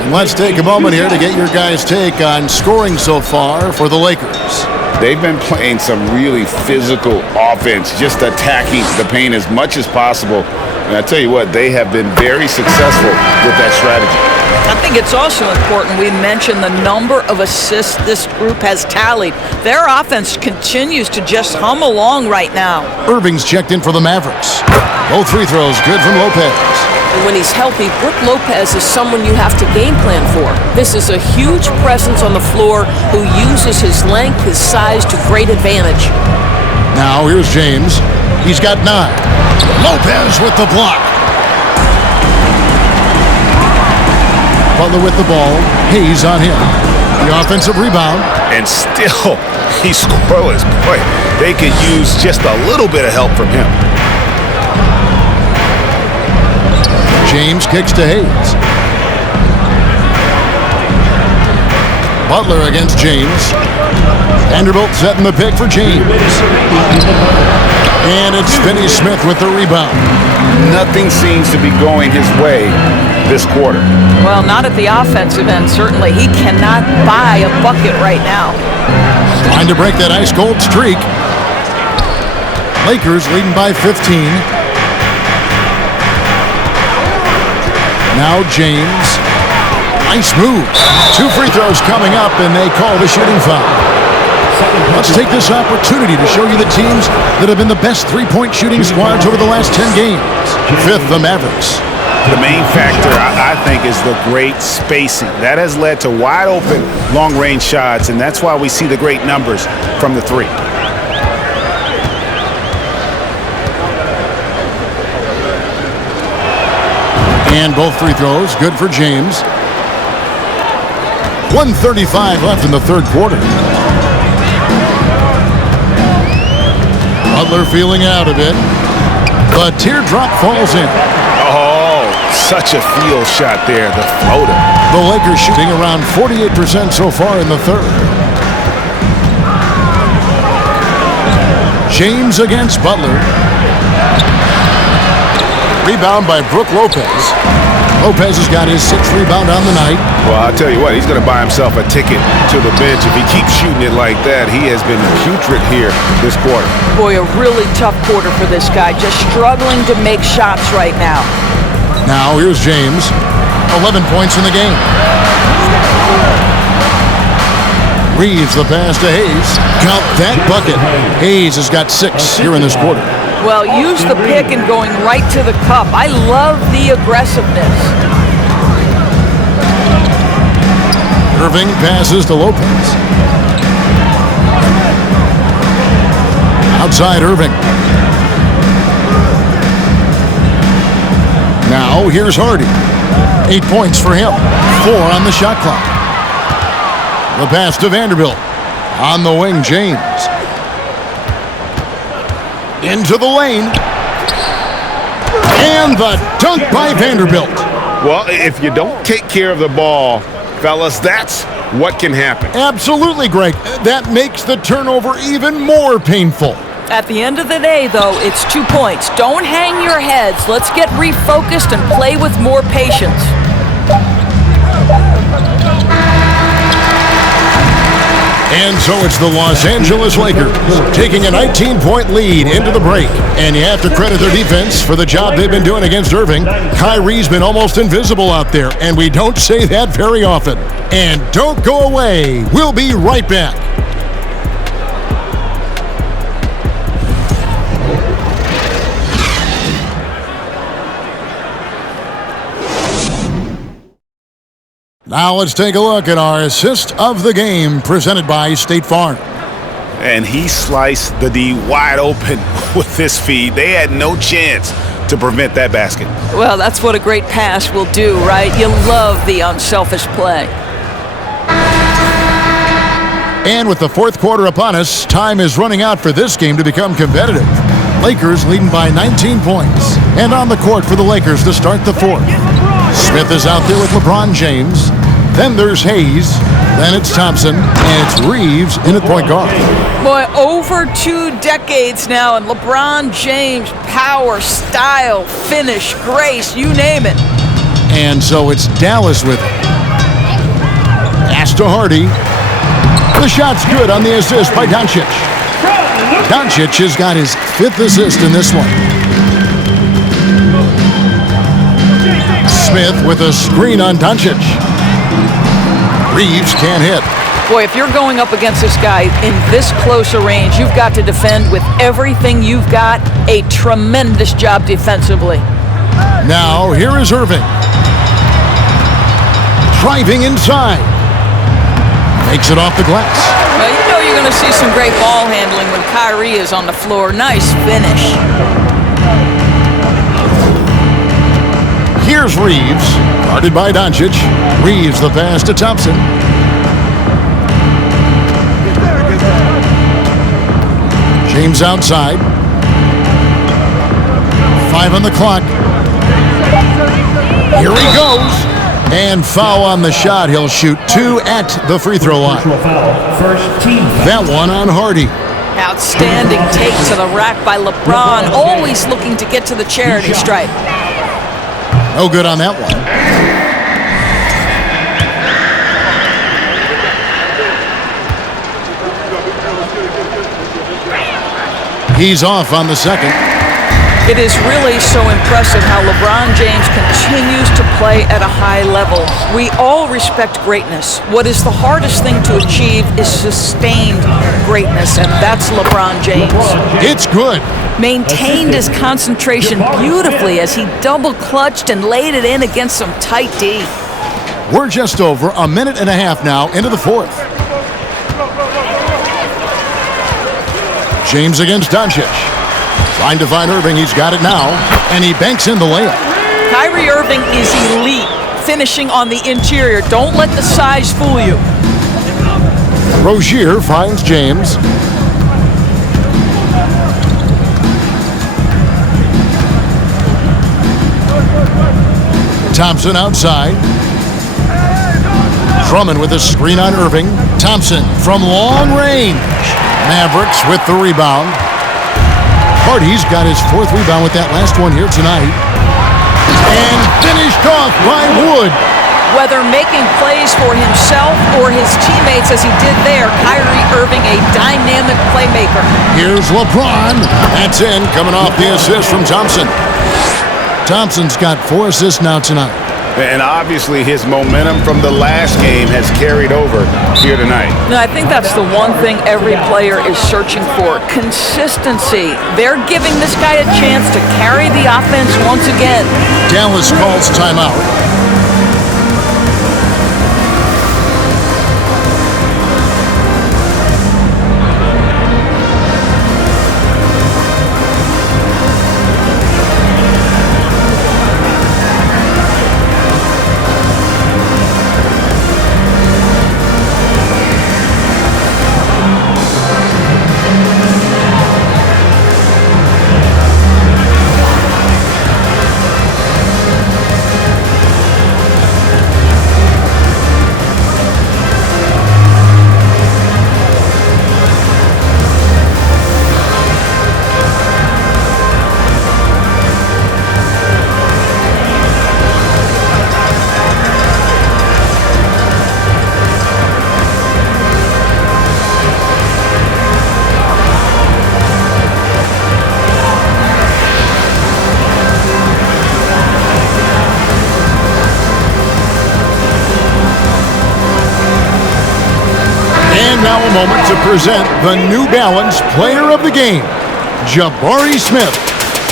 And let's take a moment here to get your guys' take on scoring so far for the Lakers. They've been playing some really physical offense, just attacking the paint as much as possible. And I tell you what, they have been very successful with that strategy. I think it's also important we mention the number of assists this group has tallied. Their offense continues to just hum along right now. Irving's checked in for the Mavericks. Both free throws good from Lopez. And when he's healthy, Brook Lopez is someone you have to game plan for. This is a huge presence on the floor who uses his length, his size to great advantage. Now here's James. He's got 9. Lopez with the block. Butler with the ball. Hayes on him. The offensive rebound. And still, he's scoreless. Boy, they could use just a little bit of help from him. James kicks to Hayes. Butler against James. Vanderbilt setting the pick for James. And it's Finney-Smith with the rebound. Nothing seems to be going his way this quarter. Well, not at the offensive end, certainly. He cannot buy a bucket right now. Trying to break that ice-cold streak. Lakers leading by 15. Now James. Nice move. 2 free throws coming up, and they call the shooting foul. Let's take this opportunity to show you the teams that have been the best three-point shooting squads over the last 10 games. 5th, the Mavericks. The main factor, I think, is the great spacing. That has led to wide-open, long-range shots, and that's why we see the great numbers from the 3. And both free throws good for James. 1:35 left in the third quarter. Butler feeling out a bit. The teardrop falls in. Oh, such a field shot there, the floater. The Lakers shooting around 48% so far in the third. James against Butler. Rebound by Brook Lopez. Lopez has got his 6th rebound on the night. Well, I'll tell you what, he's going to buy himself a ticket to the bench. If he keeps shooting it like that, he has been putrid here this quarter. Boy, a really tough quarter for this guy. Just struggling to make shots right now. Now here's James. 11 points in the game. Reeves the pass to Hayes. Count that bucket. Hayes has got 6 here in this quarter. Well, use the pick and going right to the cup. I love the aggressiveness. Irving passes to Lopez. Outside Irving. Now here's Hardy. 8 points for him. 4 on the shot clock. The pass to Vanderbilt. On the wing, James. Into the lane. And the dunk by Vanderbilt. Well, if you don't take care of the ball, fellas, that's what can happen. Absolutely, Greg. That makes the turnover even more painful. At the end of the day, though, it's 2 points. Don't hang your heads. Let's get refocused and play with more patience. And so it's the Los Angeles Lakers taking a 19-point lead into the break. And you have to credit their defense for the job they've been doing against Irving. Kyrie's been almost invisible out there, and we don't say that very often. And don't go away. We'll be right back. Now let's take a look at our assist of the game presented by State Farm. And he sliced the D wide open with this feed. They had no chance to prevent that basket. Well, that's what a great pass will do, right? You love the unselfish play. And with the fourth quarter upon us, time is running out for this game to become competitive. Lakers leading by 19 points. And on the court for the Lakers to start the fourth. Smith is out there with LeBron James. Then there's Hayes. Then it's Thompson. And it's Reeves in at point guard. Boy, over 2 decades now, and LeBron James, power, style, finish, grace, you name it. And so it's Dallas with it. Pass to Hardy. The shot's good on the assist by Doncic. Doncic has got his 5th assist in this one. Smith with a screen on Doncic. Reeves can't hit. Boy, if you're going up against this guy in this close a range, you've got to defend with everything you've got. A tremendous job defensively. Now, here is Irving. Driving inside. Makes it off the glass. Well, you know you're going to see some great ball handling when Kyrie is on the floor. Nice finish. Here's Reeves, guarded by Doncic. Reeves the pass to Thompson. James outside. 5 on the clock. Here he goes. And foul on the shot. He'll shoot 2 at the free throw line. First team foul. That one on Hardy. Outstanding take to the rack by LeBron. Always looking to get to the charity stripe. No good on that one. He's off on the second. It is really so impressive how LeBron James continues to play at a high level. We all respect greatness. What is the hardest thing to achieve is sustained greatness, and that's LeBron James. It's good. Maintained his concentration beautifully as he double-clutched and laid it in against some tight D. We're just over a minute and a half now into the fourth. James against Doncic. Trying to find Irving. He's got it now. And he banks in the layup. Kyrie Irving is elite, finishing on the interior. Don't let the size fool you. Rozier finds James. Thompson outside. Drummond with a screen on Irving. Thompson from long range. Mavericks with the rebound. Hardy's got his 4th rebound with that last one here tonight. And finished off by Wood. Whether making plays for himself or his teammates as he did there, Kyrie Irving, a dynamic playmaker. Here's LeBron. That's in, coming off the assist from Thompson. Thompson's got 4 assists now tonight. And obviously his momentum from the last game has carried over here tonight. No, I think that's the one thing every player is searching for, consistency. They're giving this guy a chance to carry the offense once again. Dallas calls timeout. Now a moment to present the New Balance Player of the Game, B.R.E. Smith.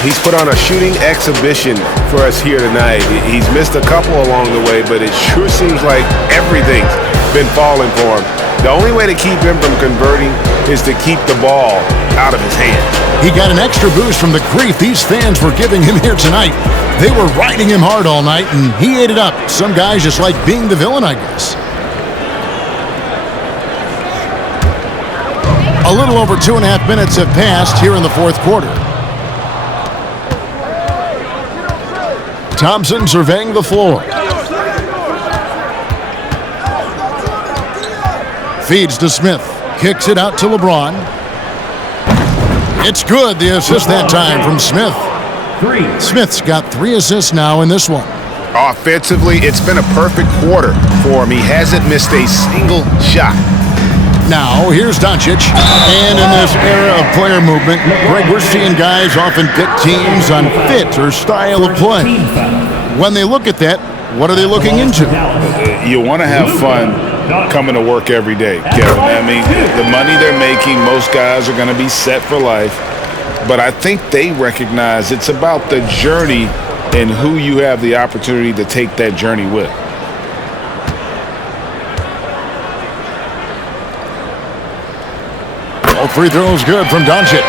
He's put on a shooting exhibition for us here tonight. He's missed a couple along the way, but it sure seems like everything's been falling for him. The only way to keep him from converting is to keep the ball out of his hand. He got an extra boost from the grief these fans were giving him here tonight. They were riding him hard all night, and he ate it up. Some guys just like being the villain, I guess. A little over 2.5 minutes have passed here in the fourth quarter. Thompson surveying the floor. Feeds to Smith. Kicks it out to LeBron. It's good. The assist that time from Smith. Smith's got 3 assists now in this one. Offensively, it's been a perfect quarter for him. He hasn't missed a single shot. Now, here's Doncic. And in this era of player movement, Greg, we're seeing guys often pick teams on fit or style of play. When they look at that, what are they looking into? You want to have fun coming to work every day, Kevin. I mean, the money they're making, most guys are going to be set for life. But I think they recognize it's about the journey and who you have the opportunity to take that journey with. All free throws good from Doncic.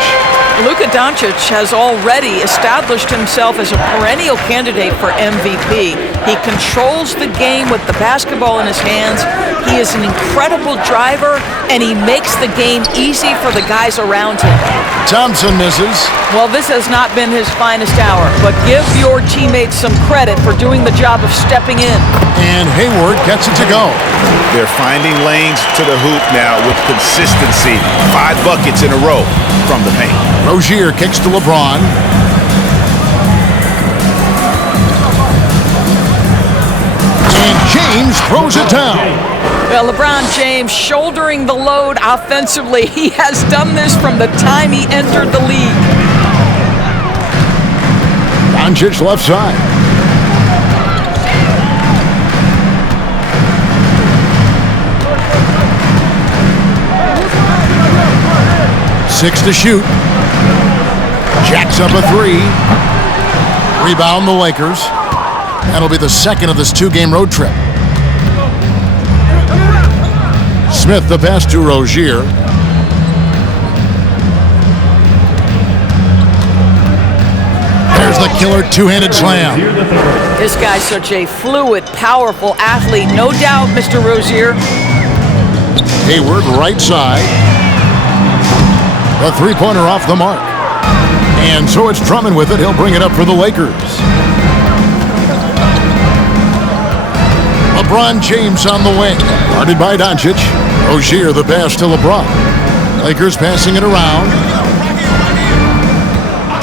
Luka Doncic has already established himself as a perennial candidate for MVP. He controls the game with the basketball in his hands. He is an incredible driver, and he makes the game easy for the guys around him. Thompson misses. Well, this has not been his finest hour, but give your teammates some credit for doing the job of stepping in. And Hayward gets it to go. They're finding lanes to the hoop now with consistency. 5 buckets in a row from the paint. Rozier kicks to LeBron. And James throws it down. Well, LeBron James shouldering the load offensively. He has done this from the time he entered the league. Doncic left side. Six to shoot. Jacks up a 3. Rebound the Lakers. That'll be the second of this 2-game road trip. Smith the pass to Rozier. There's the killer 2-handed slam. This guy's such a fluid, powerful athlete. No doubt, Mr. Rozier. Hayward right side. The 3-pointer off the mark. And so it's Drummond with it. He'll bring it up for the Lakers. LeBron James on the wing. Guarded by Doncic. Rozier the pass to LeBron. Lakers passing it around.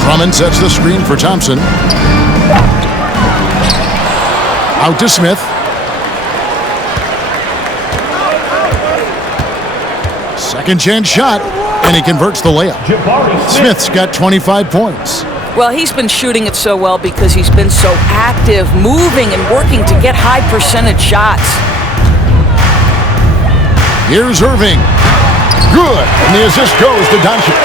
Drummond sets the screen for Thompson. Out to Smith. Second chance shot. And he converts the layup. Smith's got 25 points. Well, he's been shooting it so well because he's been so active, moving and working to get high percentage shots. Here's Irving. Good. And the assist goes to Doncic.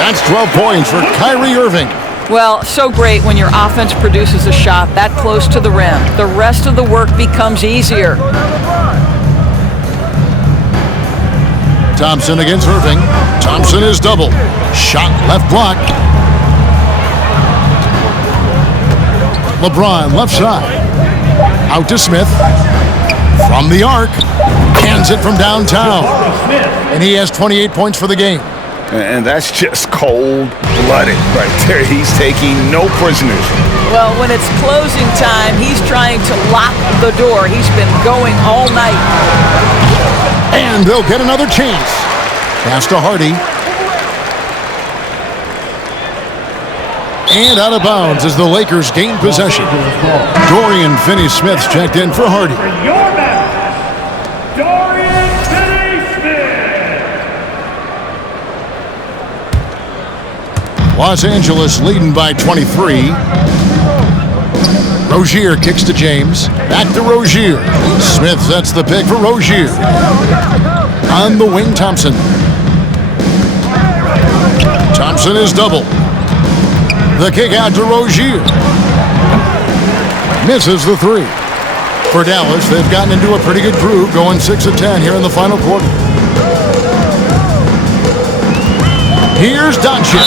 That's 12 points for Kyrie Irving. Well, so great when your offense produces a shot that close to the rim. The rest of the work becomes easier. Thompson against Irving. Thompson is double. Shot left block. LeBron left side. Out to Smith. From the arc. Cans it from downtown. And he has 28 points for the game. And that's just cold-blooded right there. He's taking no prisoners. Well, when it's closing time, he's trying to lock the door. He's been going all night. And they'll get another chance. Pass to Hardy. And out of bounds as the Lakers gain possession. Dorian Finney-Smith's checked in for Hardy. Your man, Dorian Finney-Smith. Los Angeles leading by 23. Rozier kicks to James. Back to Rozier. Smith sets the pick for Rozier. On the wing, Thompson. Thompson is double. The kick out to Rozier. Misses the 3. For Dallas, they've gotten into a pretty good groove, going 6 of 10 here in the final quarter. Here's Doncic.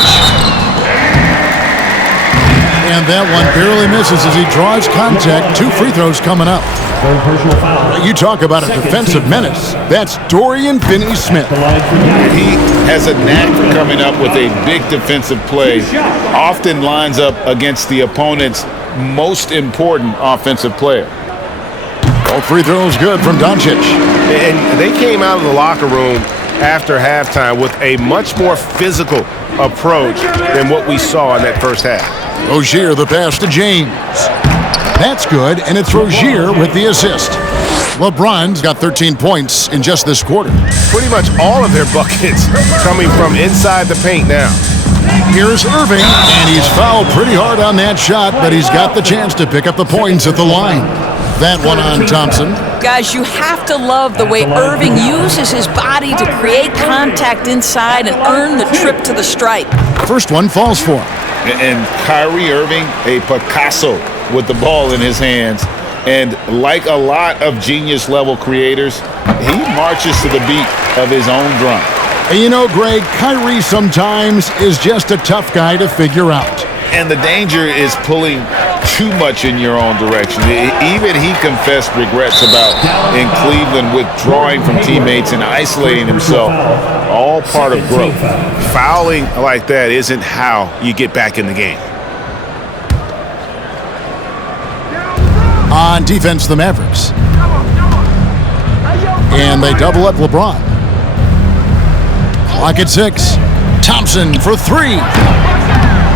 And that one barely misses as he draws contact. 2 free throws coming up. You talk about a defensive menace. That's Dorian Finney-Smith. He has a knack for coming up with a big defensive play. Often lines up against the opponent's most important offensive player. All free throws good from Doncic. And they came out of the locker room after halftime with a much more physical approach than what we saw in that first half. Rozier the pass to James. That's good, and it's Rozier with the assist. LeBron's got 13 points in just this quarter. Pretty much all of their buckets coming from inside the paint now. Here's Irving, and he's fouled pretty hard on that shot, but he's got the chance to pick up the points at the line. That one on Thompson. Guys, you have to love the way Irving uses his body to create contact inside and earn the trip to the stripe. First one falls for him. And Kyrie Irving, a Picasso with the ball in his hands. And like a lot of genius-level creators, he marches to the beat of his own drum. You know, Greg, Kyrie sometimes is just a tough guy to figure out. And the danger is pulling too much in your own direction. Even he confessed regrets about in Cleveland withdrawing from teammates and isolating himself. All part of growth. Fouling like that isn't how you get back in the game. On defense, the Mavericks. And they double up LeBron. Clock at 6. Thompson for 3.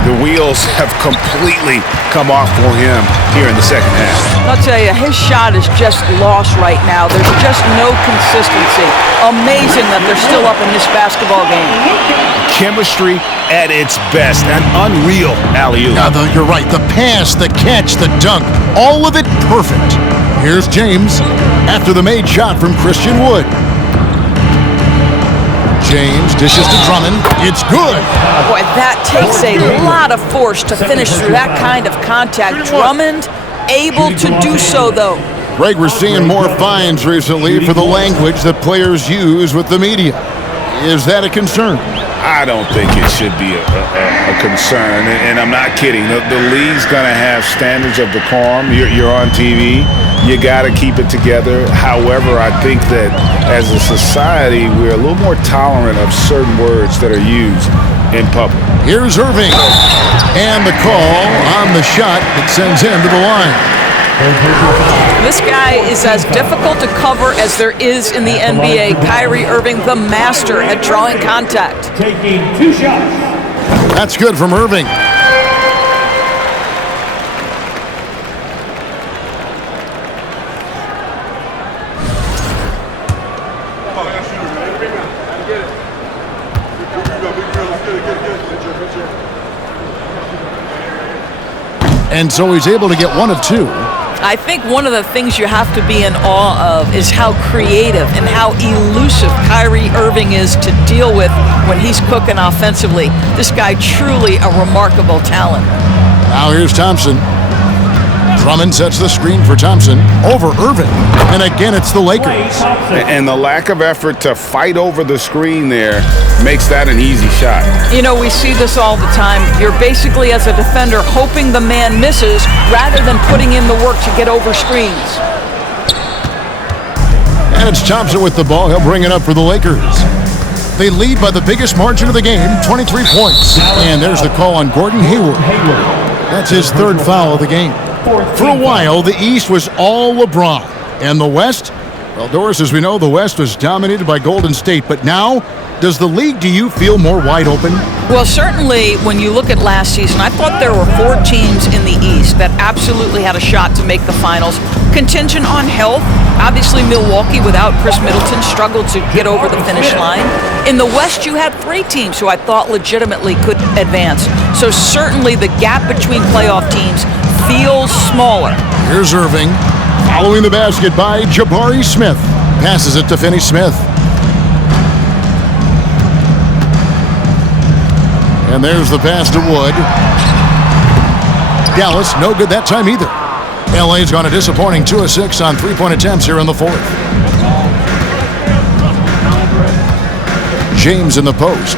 The wheels have completely come off for him here in the second half. I'll tell you, his shot is just lost right now. There's just no consistency. Amazing that they're still up in this basketball game. Chemistry at its best. An unreal alley-oop. You're right. The pass, the catch, the dunk, all of it perfect. Here's James after the made shot from Christian Wood. James dishes to Drummond. It's good. Boy, that takes a lot of force to finish through that kind of contact. Drummond able to do so, though. Greg, we're seeing more fines recently for the language that players use with the media. Is that a concern? I don't think it should be a concern, and I'm not kidding. The league's going to have standards of decorum. You're on TV. You got to keep it together. However, I think that as a society, we're a little more tolerant of certain words that are used in public. Here's Irving. And the call on the shot that sends him to the line. This guy is as difficult to cover as there is in the NBA. Kyrie Irving, the master at drawing contact. Taking 2 shots. That's good from Irving. And so he's able to get 1 of 2. I think one of the things you have to be in awe of is how creative and how elusive Kyrie Irving is to deal with when he's cooking offensively. This guy truly a remarkable talent. Now here's Thompson. Drummond sets the screen for Thompson over Irving. And again, it's the Lakers. And the lack of effort to fight over the screen there makes that an easy shot. You know, we see this all the time. You're basically, as a defender, hoping the man misses rather than putting in the work to get over screens. And it's Thompson with the ball. He'll bring it up for the Lakers. They lead by the biggest margin of the game, 23 points. And there's the call on Gordon Hayward. That's his 3rd foul of the game. For a while, the East was all LeBron. And the West? Well, Doris, as we know, the West was dominated by Golden State. But now, does the league, do you feel, more wide open? Well, certainly, when you look at last season, I thought there were 4 teams in the East that absolutely had a shot to make the finals. Contingent on health. Obviously, Milwaukee, without Chris Middleton, struggled to get over the finish line. In the West, you had 3 teams who I thought legitimately could advance. So certainly the gap between playoff teams feels smaller. Here's Irving. Following the basket by B.R.E. Smith. Passes it to Finney-Smith. And there's the pass to Wood. Dallas, no good that time either. LA's gone a disappointing 2 of 6 on 3-point attempts here in the 4th. James in the post.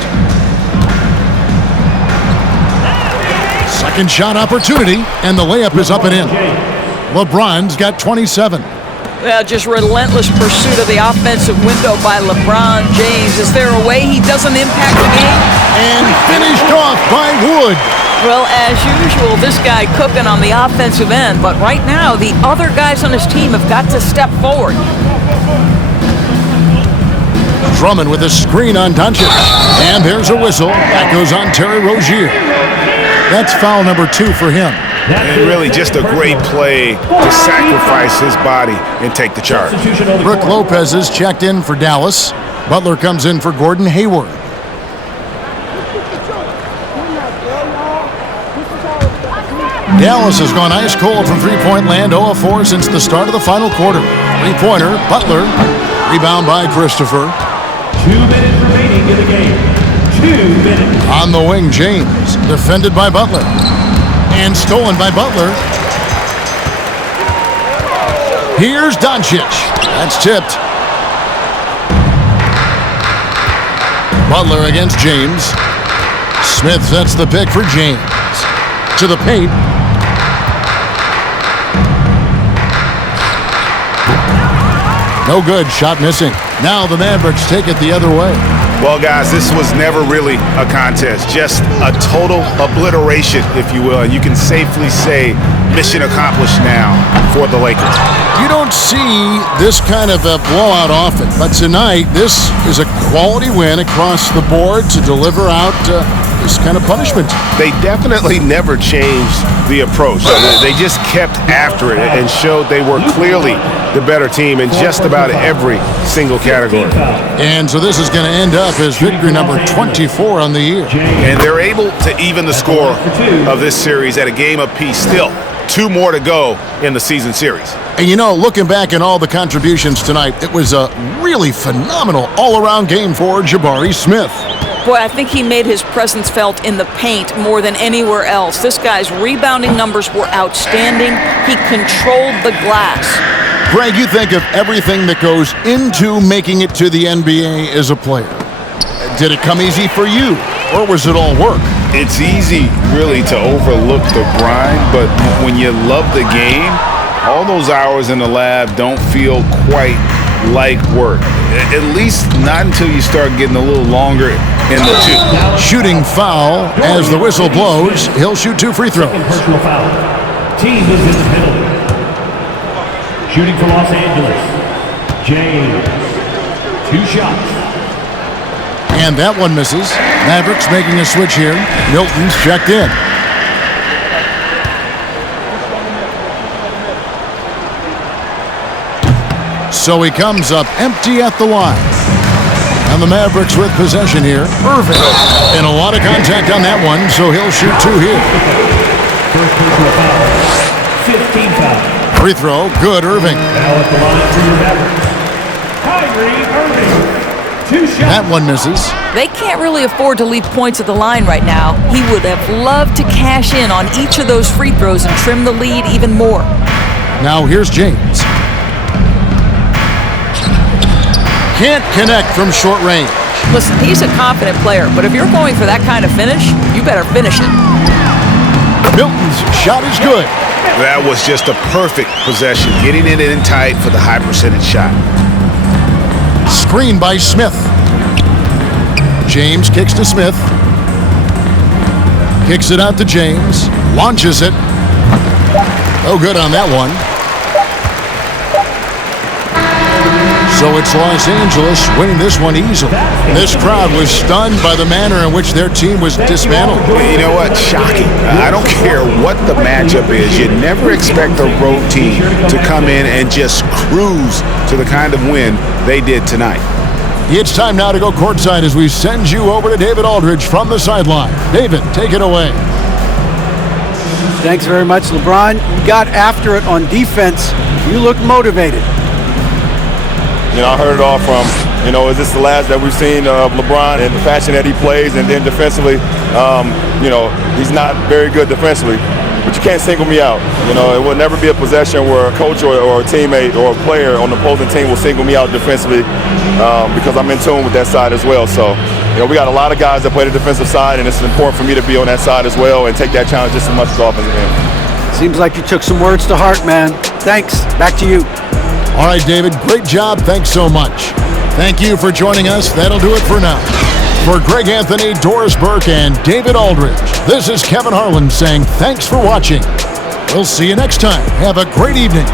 Second shot opportunity, and the layup is up and in. LeBron's got 27. Well, just relentless pursuit of the offensive window by LeBron James. Is there a way he doesn't impact the game? And finished off by Wood. Well, as usual, this guy cooking on the offensive end, but right now the other guys on his team have got to step forward. Drummond with a screen on Doncic. And there's a whistle. That goes on Terry Rozier. That's foul number 2 for him. And really just a great play to sacrifice his body and take the charge. Brook Lopez is checked in for Dallas. Butler comes in for Gordon Hayward. Dallas has gone ice cold from three-point land, 0 of 4 since the start of the final quarter. Three-pointer, Butler. Rebound by Christopher. 2 minutes remaining in the game. 2 minutes. On the wing, James. Defended by Butler. And stolen by Butler. Here's Doncic. That's tipped. Butler against James. Smith sets the pick for James. To the paint. No good. Shot missing. Now the Mavericks take it the other way. Well, guys, this was never really a contest. Just a total obliteration, if you will. And you can safely say mission accomplished now for the Lakers. You don't see this kind of a blowout often, but tonight this is a quality win across the board to deliver out this kind of punishment. They definitely never changed the approach. They just kept after it and showed they were clearly the better team in just about every single category. And so this is going to end up as victory number 24 on the year. And they're able to even the score of this series at a game apiece still. 2 more to go in the season series. And you know, looking back at all the contributions tonight, it was a really phenomenal all-around game for Jabari Smith. Boy, I think he made his presence felt in the paint more than anywhere else. This guy's rebounding numbers were outstanding. He controlled the glass. Greg, you think of everything that goes into making it to the NBA as a player. Did it come easy for you, or was it all work? It's easy, really, to overlook the grind, but when you love the game, all those hours in the lab don't feel quite like work. At least not until you start getting a little longer in the tooth. Shooting foul as the whistle blows. He'll shoot 2 free throws. Personal foul. Team is in the penalty. Shooting for Los Angeles. James. 2 shots. And that one misses. Mavericks making a switch here. Milton's checked in. So he comes up empty at the line. And the Mavericks with possession here. Irving. And a lot of contact on that one, so he'll shoot 2 here. First personal foul. 15 foul. Free throw. Good, Irving. Now at the line for your Mavericks. Kyrie Irving. 2 shots. That one misses. They can't really afford to leave points at the line right now. He would have loved to cash in on each of those free throws and trim the lead even more. Now here's James. Can't connect from short range. Listen, he's a confident player, but if you're going for that kind of finish, you better finish it. Milton's shot is good. That was just a perfect possession, getting it in tight for the high percentage shot. Screen by Smith. James kicks to Smith. Kicks it out to James. Launches it. Oh, good on that one. So it's Los Angeles winning this one easily. This crowd was stunned by the manner in which their team was dismantled. You know what? Shocking. I don't care what the matchup is. You never expect a road team to come in and just cruise to the kind of win they did tonight. It's time now to go courtside as we send you over to David Aldridge from the sideline. David, take it away. Thanks very much, LeBron. You got after it on defense. You look motivated. You know, I heard it all from, is this the last that we've seen of LeBron and the fashion that he plays? And then defensively, he's not very good defensively, but you can't single me out. It will never be a possession where a coach or a teammate or a player on the opposing team will single me out defensively because I'm in tune with that side as well. So, we got a lot of guys that play the defensive side, and it's important for me to be on that side as well and take that challenge just as much as the offensive end. Seems like you took some words to heart, man. Thanks. Back to you. All right, David, great job. Thanks so much. Thank you for joining us. That'll do it for now. For Greg Anthony, Doris Burke, and David Aldridge, this is Kevin Harlan saying thanks for watching. We'll see you next time. Have a great evening.